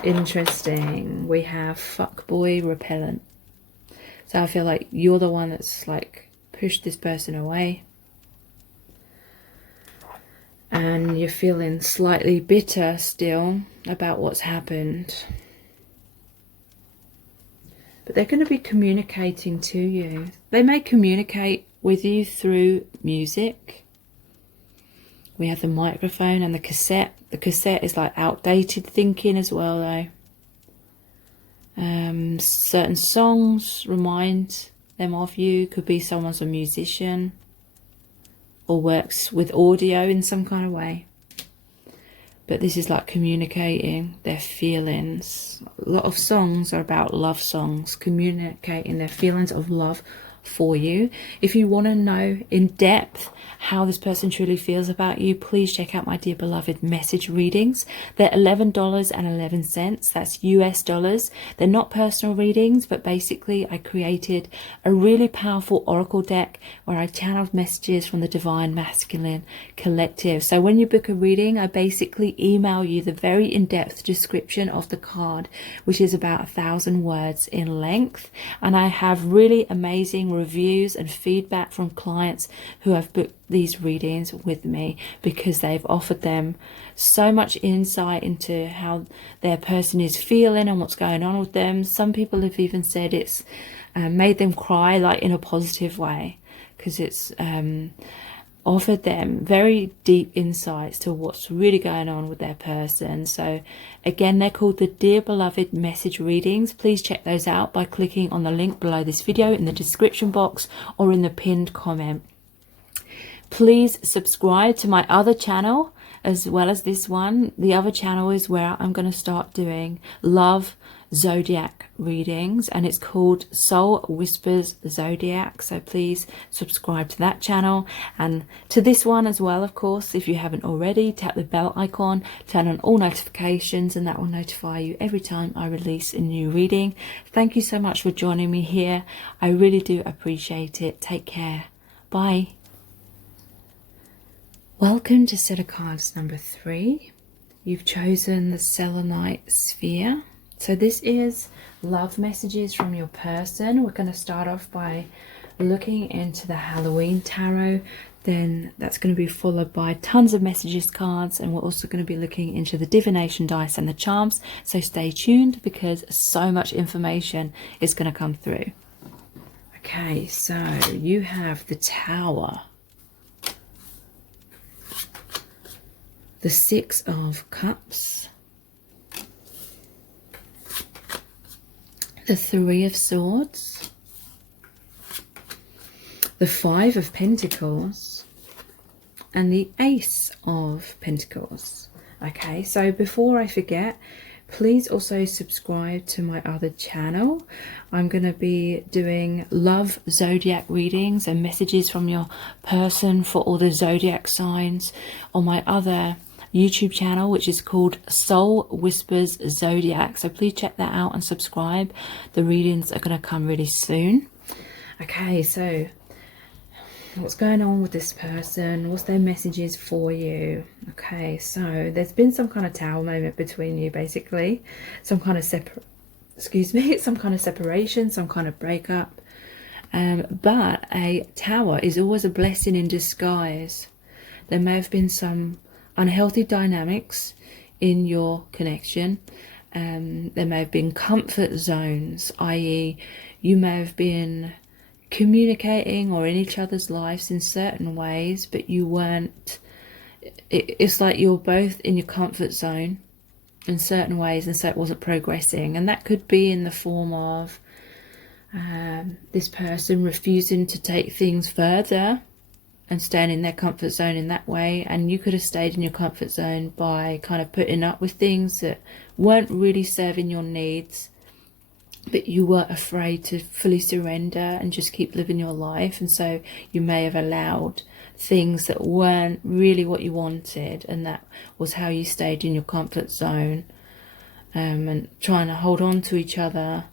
Interesting. We have fuckboy repellent. So I feel like you're the one that's like pushed this person away. And you're feeling slightly bitter still about what's happened. But they're going to be communicating to you. They may communicate with you through music. We have the microphone and the cassette. The cassette is like outdated thinking as well though. Certain songs remind them of you. Could be someone's a musician or works with audio in some kind of way. But this is like communicating their feelings. A lot of songs are about love songs, communicating their feelings of love for you. If you want to know in depth how this person truly feels about you, please check out my dear beloved message readings. They're $11.11. That's US dollars. They're not personal readings, but basically I created a really powerful oracle deck where I channeled messages from the Divine Masculine Collective. So when you book a reading, I basically email you the very in-depth description of the card, which is about 1,000 words in length. And I have really amazing reviews and feedback from clients who have booked these readings with me because they've offered them so much insight into how their person is feeling and what's going on with them. Some people have even said it's made them cry like in a positive way, because it's offered them very deep insights to what's really going on with their person. So again, they're called the Dear Beloved Message Readings. Please check those out by clicking on the link below this video in the description box or in the pinned comment. Please subscribe to my other channel as well as this one. The other channel is where I'm going to start doing love zodiac readings, and it's called Soul Whispers Zodiac. So please subscribe to that channel and to this one as well, of course. If you haven't already, tap the bell icon, turn on all notifications, and that will notify you every time I release a new reading. Thank you so much for joining me here. I really do appreciate it. Take care. Bye. Welcome to set of cards number 3. You've chosen the selenite sphere. So this is love messages from your person. We're going to start off by looking into the Halloween tarot, then that's going to be followed by tons of messages cards, and we're also going to be looking into the divination dice and the charms. So stay tuned, because so much information is going to come through. Okay, so you have the Tower, the Six of Cups, the Three of Swords, the Five of Pentacles, and the Ace of Pentacles. Okay, so before I forget, please also subscribe to my other channel. I'm going to be doing love zodiac readings and messages from your person for all the zodiac signs on my other YouTube channel, which is called Soul Whispers Zodiac. So please check that out and subscribe. The readings are going to come really soon. Okay, so what's going on with this person? What's their messages for you? Okay, so there's been some kind of tower moment between you, basically. Some kind of some kind of separation, some kind of breakup. But a tower is always a blessing in disguise. There may have been some unhealthy dynamics in your connection. There may have been comfort zones, i.e. you may have been communicating or in each other's lives in certain ways, but you weren't, it's like you're both in your comfort zone in certain ways, and so it wasn't progressing. And that could be in the form of this person refusing to take things further and staying in their comfort zone in that way, and you could have stayed in your comfort zone by kind of putting up with things that weren't really serving your needs, but you were afraid to fully surrender and just keep living your life. And so you may have allowed things that weren't really what you wanted, and that was how you stayed in your comfort zone, and trying to hold on to each other,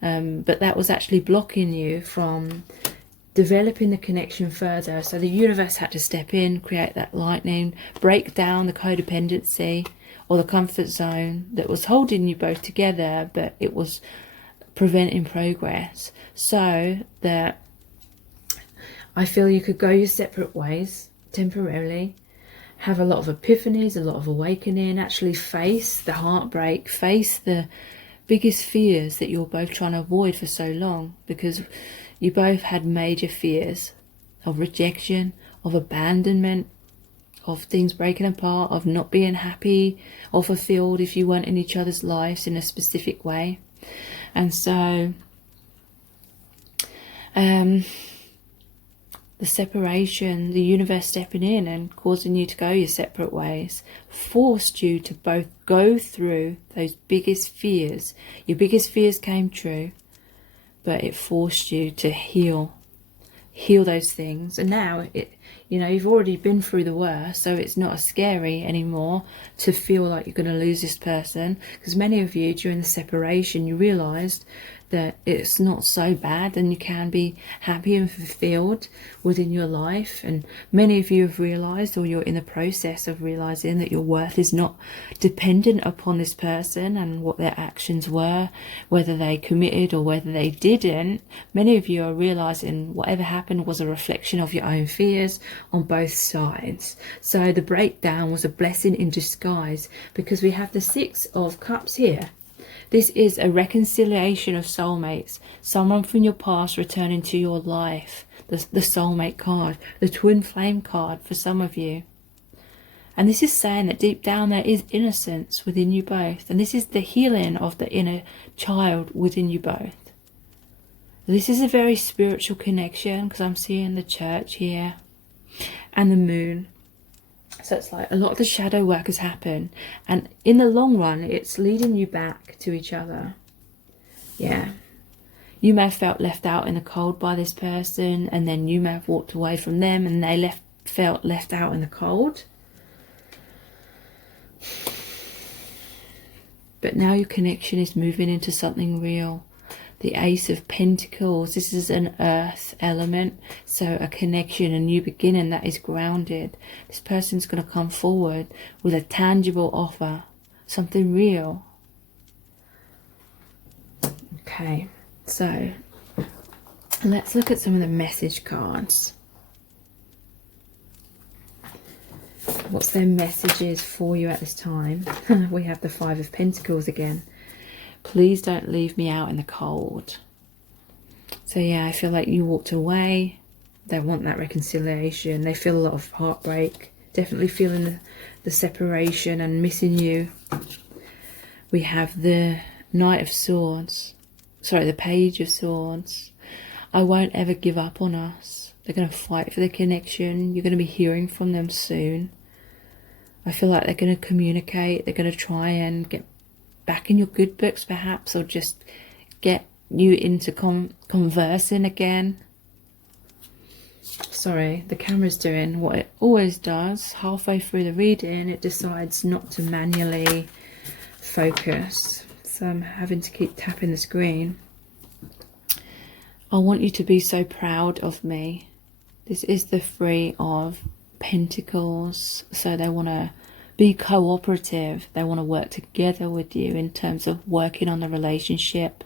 but that was actually blocking you from developing the connection further. So the universe had to step in, create that lightning, break down the codependency or the comfort zone that was holding you both together, but it was preventing progress. So that I feel you could go your separate ways temporarily, have a lot of epiphanies, a lot of awakening, actually face the heartbreak, face the biggest fears that you're both trying to avoid for so long, because you both had major fears of rejection, of abandonment, of things breaking apart, of not being happy or fulfilled if you weren't in each other's lives in a specific way. And so the separation, the universe stepping in and causing you to go your separate ways, forced you to both go through those biggest fears. Your biggest fears came true, but it forced you to heal those things. And now you've already been through the worst, so it's not as scary anymore to feel like you're going to lose this person, because many of you during the separation you realized that it's not so bad and you can be happy and fulfilled within your life. And many of you have realized, or you're in the process of realizing, that your worth is not dependent upon this person and what their actions were, whether they committed or whether they didn't. Many of you are realizing whatever happened was a reflection of your own fears on both sides. So the breakdown was a blessing in disguise, because we have the Six of Cups here. This is a reconciliation of soulmates, someone from your past returning to your life. The soulmate card, the twin flame card for some of you. And this is saying that deep down there is innocence within you both. And this is the healing of the inner child within you both. This is a very spiritual connection, because I'm seeing the church here and the moon. So it's like a lot of the shadow work has happened, and in the long run it's leading you back to each other. Yeah, you may have felt left out in the cold by this person, and then you may have walked away from them and they felt left out in the cold. But now your connection is moving into something real. The Ace of Pentacles, this is an earth element, so a connection, a new beginning that is grounded. This person's going to come forward with a tangible offer, something real. Okay, so Let's look at some of the message cards. What's their messages for you at this time? We have the Five of Pentacles again. Please don't leave me out in the cold. So yeah, I feel like you walked away. They want that reconciliation. They feel a lot of heartbreak. Definitely feeling the separation and missing you. We have the Knight of Swords. Sorry, the Page of Swords. I won't ever give up on us. They're going to fight for the connection. You're going to be hearing from them soon. I feel like they're going to communicate. They're going to try and get back in your good books perhaps, or just get you into conversing again. Sorry, the camera's doing what it always does. Halfway through the reading, it decides not to manually focus. So I'm having to keep tapping the screen. I want you to be so proud of me. This is the Three of Pentacles. So they want to be cooperative. They want to work together with you in terms of working on the relationship.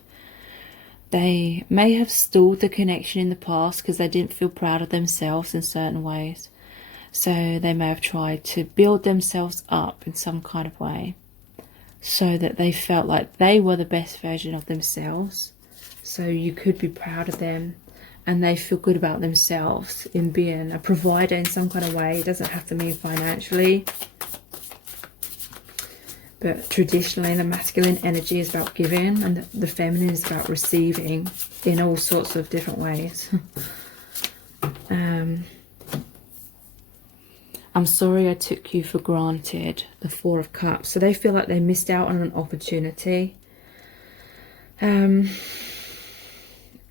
They may have stalled the connection in the past because they didn't feel proud of themselves in certain ways. So they may have tried to build themselves up in some kind of way so that they felt like they were the best version of themselves. So you could be proud of them and they feel good about themselves in being a provider in some kind of way. It doesn't have to mean financially. But traditionally, the masculine energy is about giving and the feminine is about receiving in all sorts of different ways. I'm sorry I took you for granted, the Four of Cups. So they feel like they missed out on an opportunity. And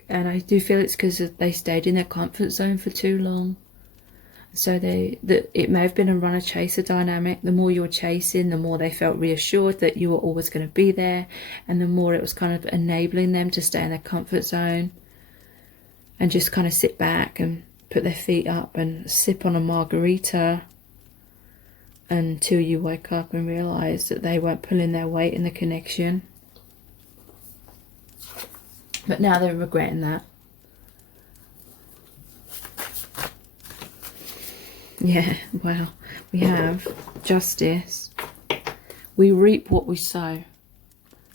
I do feel it's because they stayed in their comfort zone for too long. So it may have been a runner-chaser dynamic. The more you were chasing, the more they felt reassured that you were always going to be there. And the more it was kind of enabling them to stay in their comfort zone. And just kind of sit back and put their feet up and sip on a margarita. Until you wake up and realise that they weren't pulling their weight in the connection. But now they're regretting that. Yeah, well, we have Justice. We reap what we sow.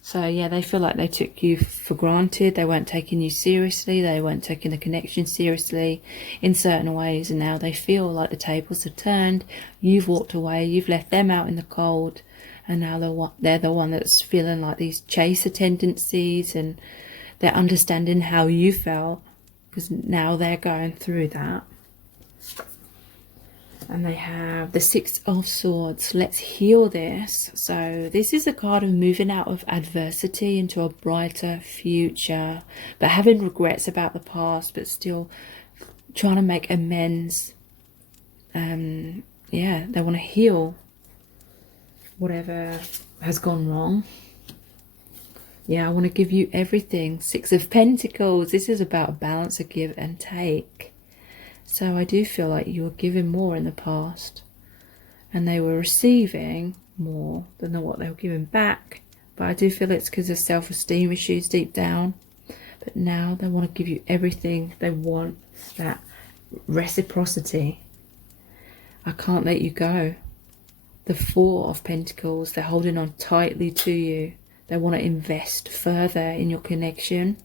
So yeah, they feel like they took you for granted. They weren't taking you seriously. They weren't taking the connection seriously in certain ways. And now they feel like the tables have turned. You've walked away. You've left them out in the cold. And now they're the one that's feeling like these chaser tendencies. And they're understanding how you felt. Because now they're going through that. And they have the Six of Swords. Let's heal this. So this is a card of moving out of adversity into a brighter future. But having regrets about the past, but still trying to make amends. Yeah, they want to heal whatever has gone wrong. Yeah, I want to give you everything. Six of Pentacles. This is about a balance of give and take. So I do feel like you were giving more in the past and they were receiving more than what they were giving back. But I do feel it's because of self-esteem issues deep down. But now they want to give you everything. They want that reciprocity. I can't let you go. The Four of Pentacles, they're holding on tightly to you. They want to invest further in your connection.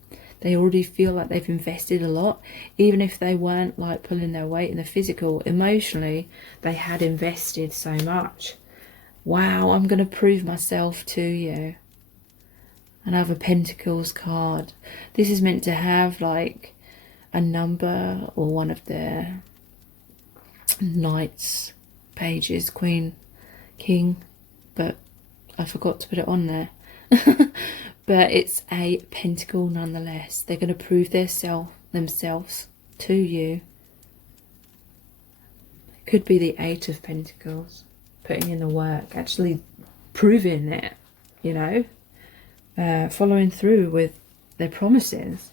They already feel like they've invested a lot. Even if they weren't like pulling their weight in the physical, emotionally, they had invested so much. Wow, I'm going to prove myself to you. Another Pentacles card. This is meant to have like a number or one of their knights, pages, queen, king. But I forgot to put it on there. But it's a pentacle nonetheless. They're going to prove themselves to you. It could be the Eight of Pentacles. Putting in the work. Actually proving it. You know. Following through with their promises.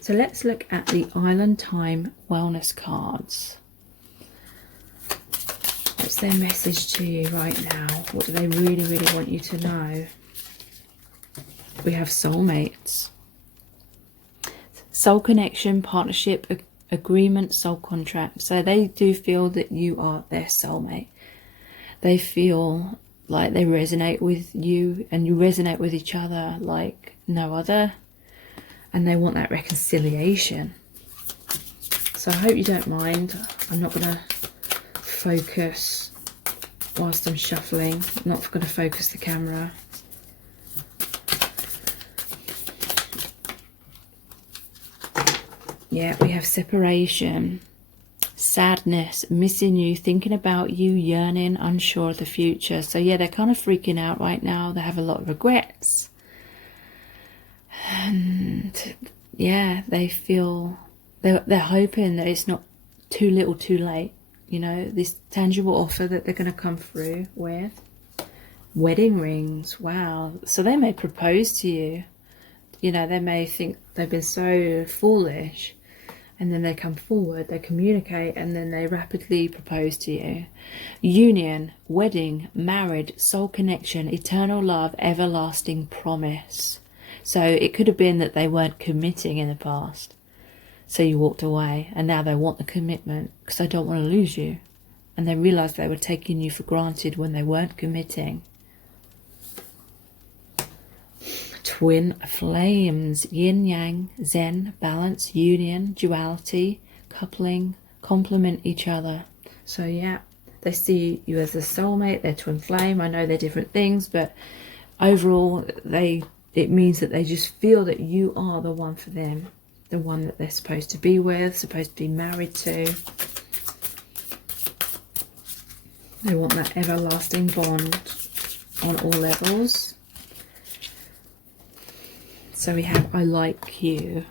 So let's look at the Island Time Wellness cards. What's their message to you right now? What do they really, really want you to know? We have soulmates. Soul connection, partnership, agreement, soul contract. So they do feel that you are their soulmate. They feel like they resonate with you and you resonate with each other like no other. And they want that reconciliation. So I hope you don't mind. I'm not going to focus whilst I'm shuffling. I'm not going to focus the camera. Yeah, we have separation, sadness, missing you, thinking about you, yearning, unsure of the future. So yeah, they're kind of freaking out right now. They have a lot of regrets. And yeah, they feel, they're hoping that it's not too little too late. You know, this tangible offer that they're going to come through with. Wedding rings, wow. So they may propose to you. You know, they may think they've been so foolish. And then they come forward, they communicate, and then they rapidly propose to you. Union, wedding, married, soul connection, eternal love, everlasting promise. So it could have been that they weren't committing in the past. So you walked away, and now they want the commitment because they don't want to lose you. And they realised they were taking you for granted when they weren't committing. Twin flames, yin yang, zen, balance, union, duality, coupling, complement each other. So yeah, they see you as a soulmate, they're twin flame. I know they're different things, but overall it means that they just feel that you are the one for them, the one that they're supposed to be with, supposed to be married to. They want that everlasting bond on all levels. So we have, I like you.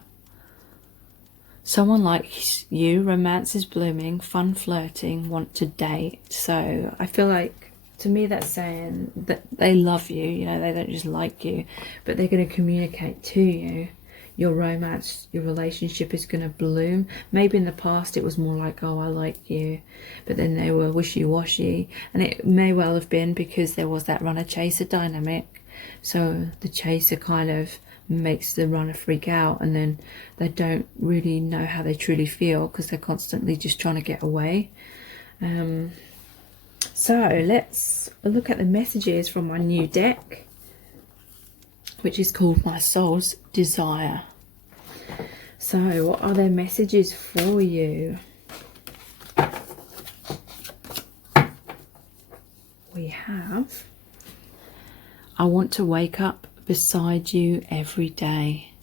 Someone likes you, romance is blooming, fun flirting, want to date. So I feel like, to me, that's saying that they love you. You know, they don't just like you, but they're going to communicate to you. Your romance, your relationship is going to bloom. Maybe in the past it was more like, oh, I like you. But then they were wishy-washy. And it may well have been because there was that runner-chaser dynamic. So the chaser kind of makes the runner freak out, and then they don't really know how they truly feel because they're constantly just trying to get away. So let's look at the messages from my new deck, which is called My Soul's Desire. So what are their messages for you? We have, I want to wake up beside you every day.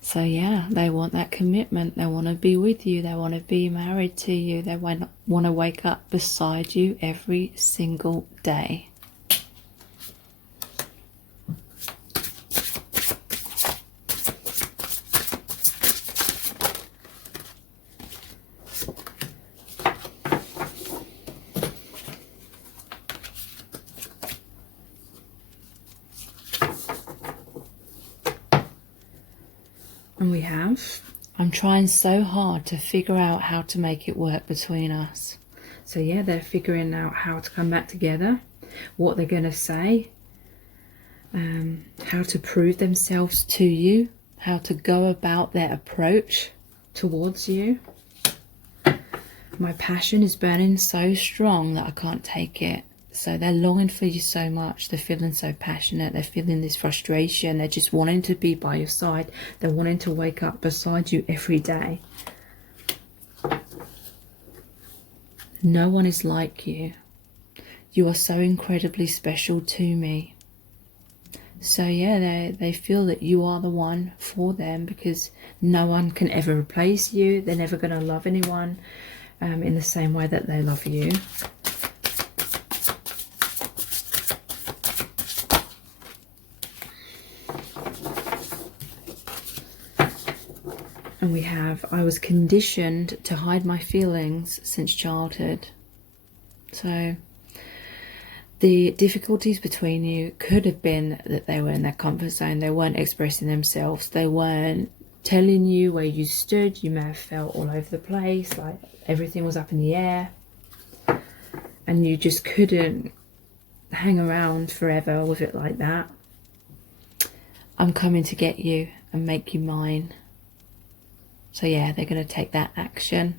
So yeah, they want that commitment. They want to be with you. They want to be married to you. They want to wake up beside you every single day. And we have, I'm trying so hard to figure out how to make it work between us. So yeah, they're figuring out how to come back together, what they're going to say, how to prove themselves to you, how to go about their approach towards you. My passion is burning so strong that I can't take it. So they're longing for you so much. They're feeling so passionate. They're feeling this frustration. They're just wanting to be by your side. They're wanting to wake up beside you every day. No one is like you. You are so incredibly special to me. So yeah, they feel that you are the one for them because no one can ever replace you. They're never going to love anyone in the same way that they love you. And we have, I was conditioned to hide my feelings since childhood. So the difficulties between you could have been that they were in their comfort zone. They weren't expressing themselves. They weren't telling you where you stood. You may have felt all over the place, like everything was up in the air. And you just couldn't hang around forever with it like that. I'm coming to get you and make you mine. So yeah, they're going to take that action.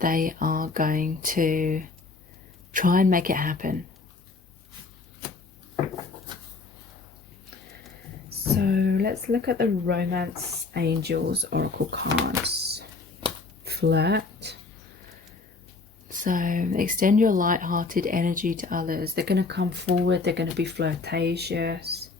They are going to try and make it happen. So let's look at the Romance Angels Oracle cards. Flirt. So extend your light-hearted energy to others. They're going to come forward. They're going to be flirtatious.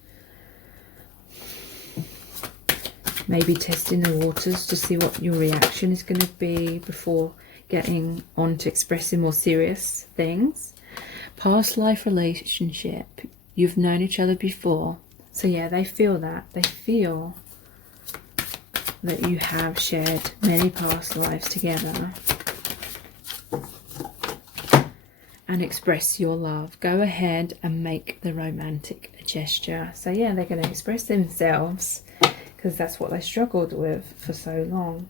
Maybe testing the waters to see what your reaction is going to be before getting on to expressing more serious things. Past life relationship. You've known each other before. So yeah, they feel that. They feel that you have shared many past lives together. And express your love. Go ahead and make the romantic gesture. So yeah, they're going to express themselves because that's what they struggled with for so long.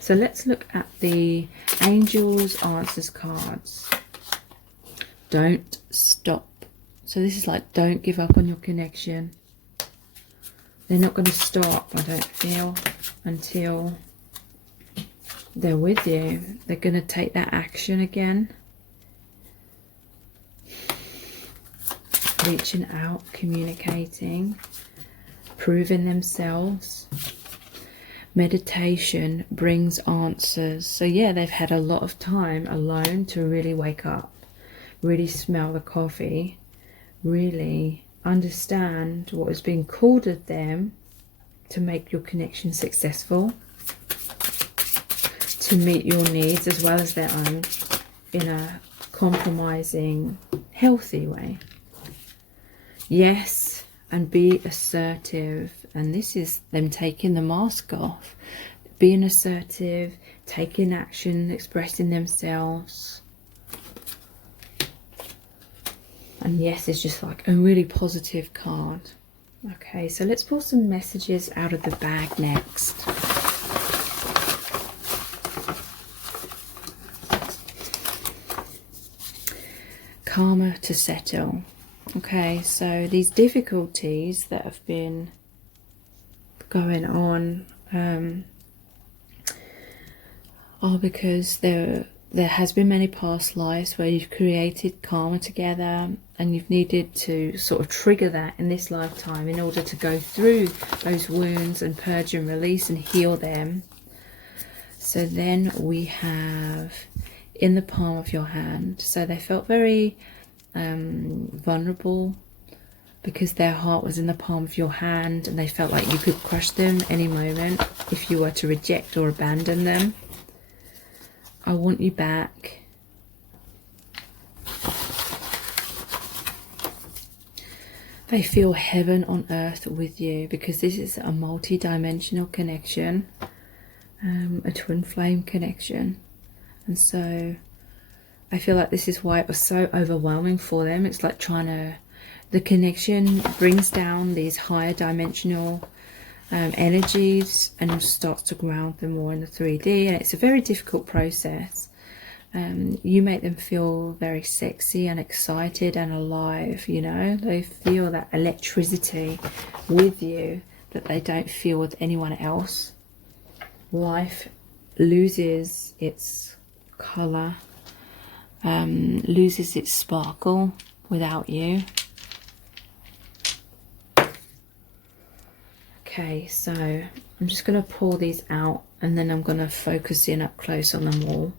So let's look at the Angels Answers cards. Don't stop. So this is like, don't give up on your connection. They're not going to stop, I don't feel, until they're with you. They're going to take that action again. Reaching out, communicating, proving themselves. Meditation brings answers. So yeah, they've had a lot of time alone to really wake up, really smell the coffee, really understand what is being called of them to make your connection successful, to meet your needs as well as their own in a compromising, healthy way. Yes, and be assertive. And this is them taking the mask off, being assertive, taking action, expressing themselves. And yes, it's just like a really positive card. Okay, so let's pull some messages out of the bag next. Karma to settle. Okay, so these difficulties that have been going on are because there has been many past lives where you've created karma together and you've needed to sort of trigger that in this lifetime in order to go through those wounds and purge and release and heal them. So then we have in the palm of your hand. So they felt very vulnerable because their heart was in the palm of your hand and they felt like you could crush them any moment if you were to reject or abandon them. I want you back. They feel heaven on earth with you because this is a multi-dimensional connection, a twin flame connection. And so I feel like this is why it was so overwhelming for them. It's like the connection brings down these higher dimensional energies and starts to ground them more in the 3D. And it's a very difficult process. You make them feel very sexy and excited and alive, you know. They feel that electricity with you that they don't feel with anyone else. Life loses its colour, loses its sparkle without you. Okay, so I'm just going to pull these out and then I'm going to focus in up close on them all.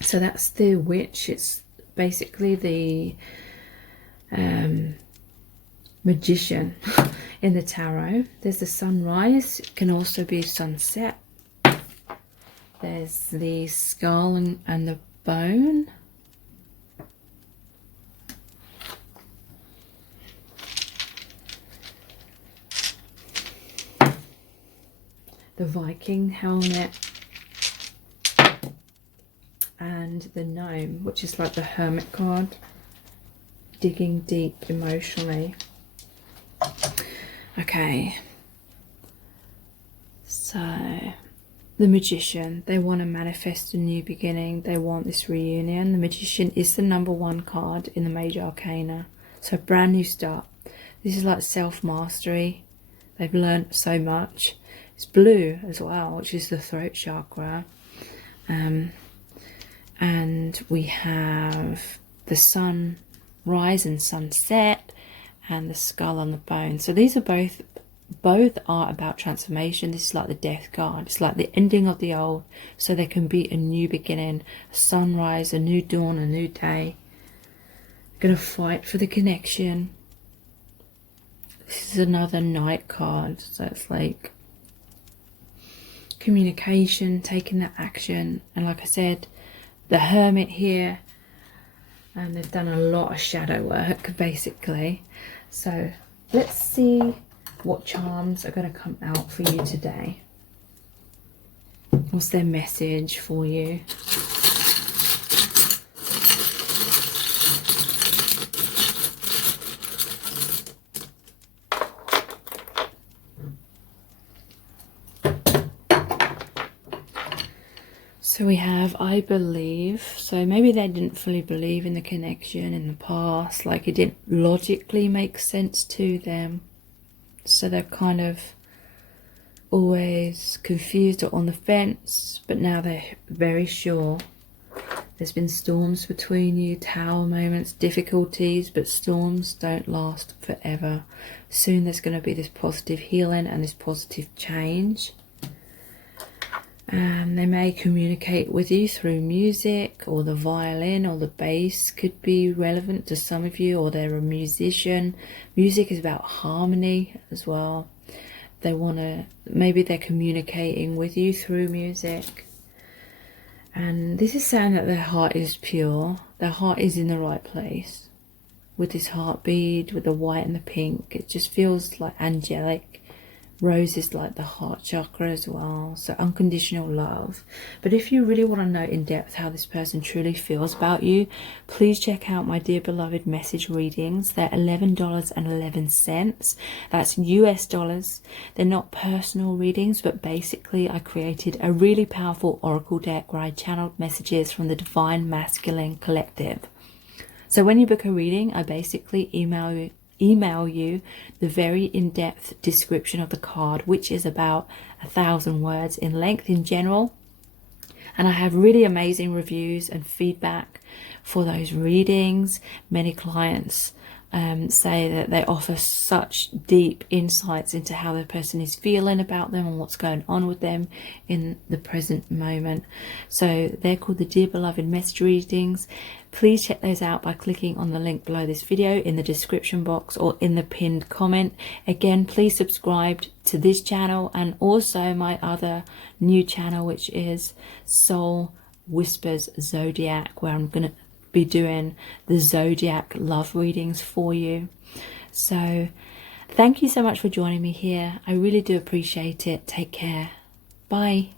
So that's the witch. It's basically the magician in the tarot. There's the sunrise. It can also be sunset. There's the skull and the bone. The Viking helmet. And the gnome, which is like the hermit card. Digging deep emotionally. Okay. So the magician, they want to manifest a new beginning. They want this reunion. The magician is the #1 card in the major arcana. So a brand new start. This is like self-mastery. They've learned so much. It's blue as well, which is the throat chakra. And we have the sunrise and sunset, and the skull on the bone. So these are both are about transformation. This is like the death card. It's like the ending of the old, so there can be a new beginning, a sunrise, a new dawn, a new day. Gonna fight for the connection. This is another knight card, so it's like communication, taking that action. And like I said, the hermit here, and they've done a lot of shadow work basically. So let's see what charms are going to come out for you today. What's their message for you? So we have, I believe. So maybe they didn't fully believe in the connection in the past, like it didn't logically make sense to them. So they're kind of always confused or on the fence, but now they're very sure. There's been storms between you, tower moments, difficulties, but storms don't last forever. Soon there's going to be this positive healing and this positive change. They may communicate with you through music, or the violin or the bass could be relevant to some of you, or they're a musician. Music is about harmony as well. They want to, maybe they're communicating with you through music. And this is saying that their heart is pure. Their heart is in the right place. With this heart bead, with the white and the pink, it just feels like angelic. Rose is like the heart chakra as well, so unconditional love. But if you really want to know in depth how this person truly feels about you, please check out my Dear Beloved message readings. They're $11.11. That's US dollars. They're not personal readings, but basically I created a really powerful oracle deck where I channeled messages from the Divine Masculine Collective. So when you book a reading, I basically email you the very in-depth description of the card, which is about 1,000 words in length in general. And I have really amazing reviews and feedback for those readings. Many clients say that they offer such deep insights into how the person is feeling about them and what's going on with them in the present moment. So they're called the Dear Beloved message readings. Please check those out by clicking on the link below this video in the description box or in the pinned comment. Again, please subscribe to this channel and also my other new channel, which is Soul Whispers Zodiac, where I'm going to be doing the Zodiac love readings for you. So thank you so much for joining me here. I really do appreciate it. Take care. Bye.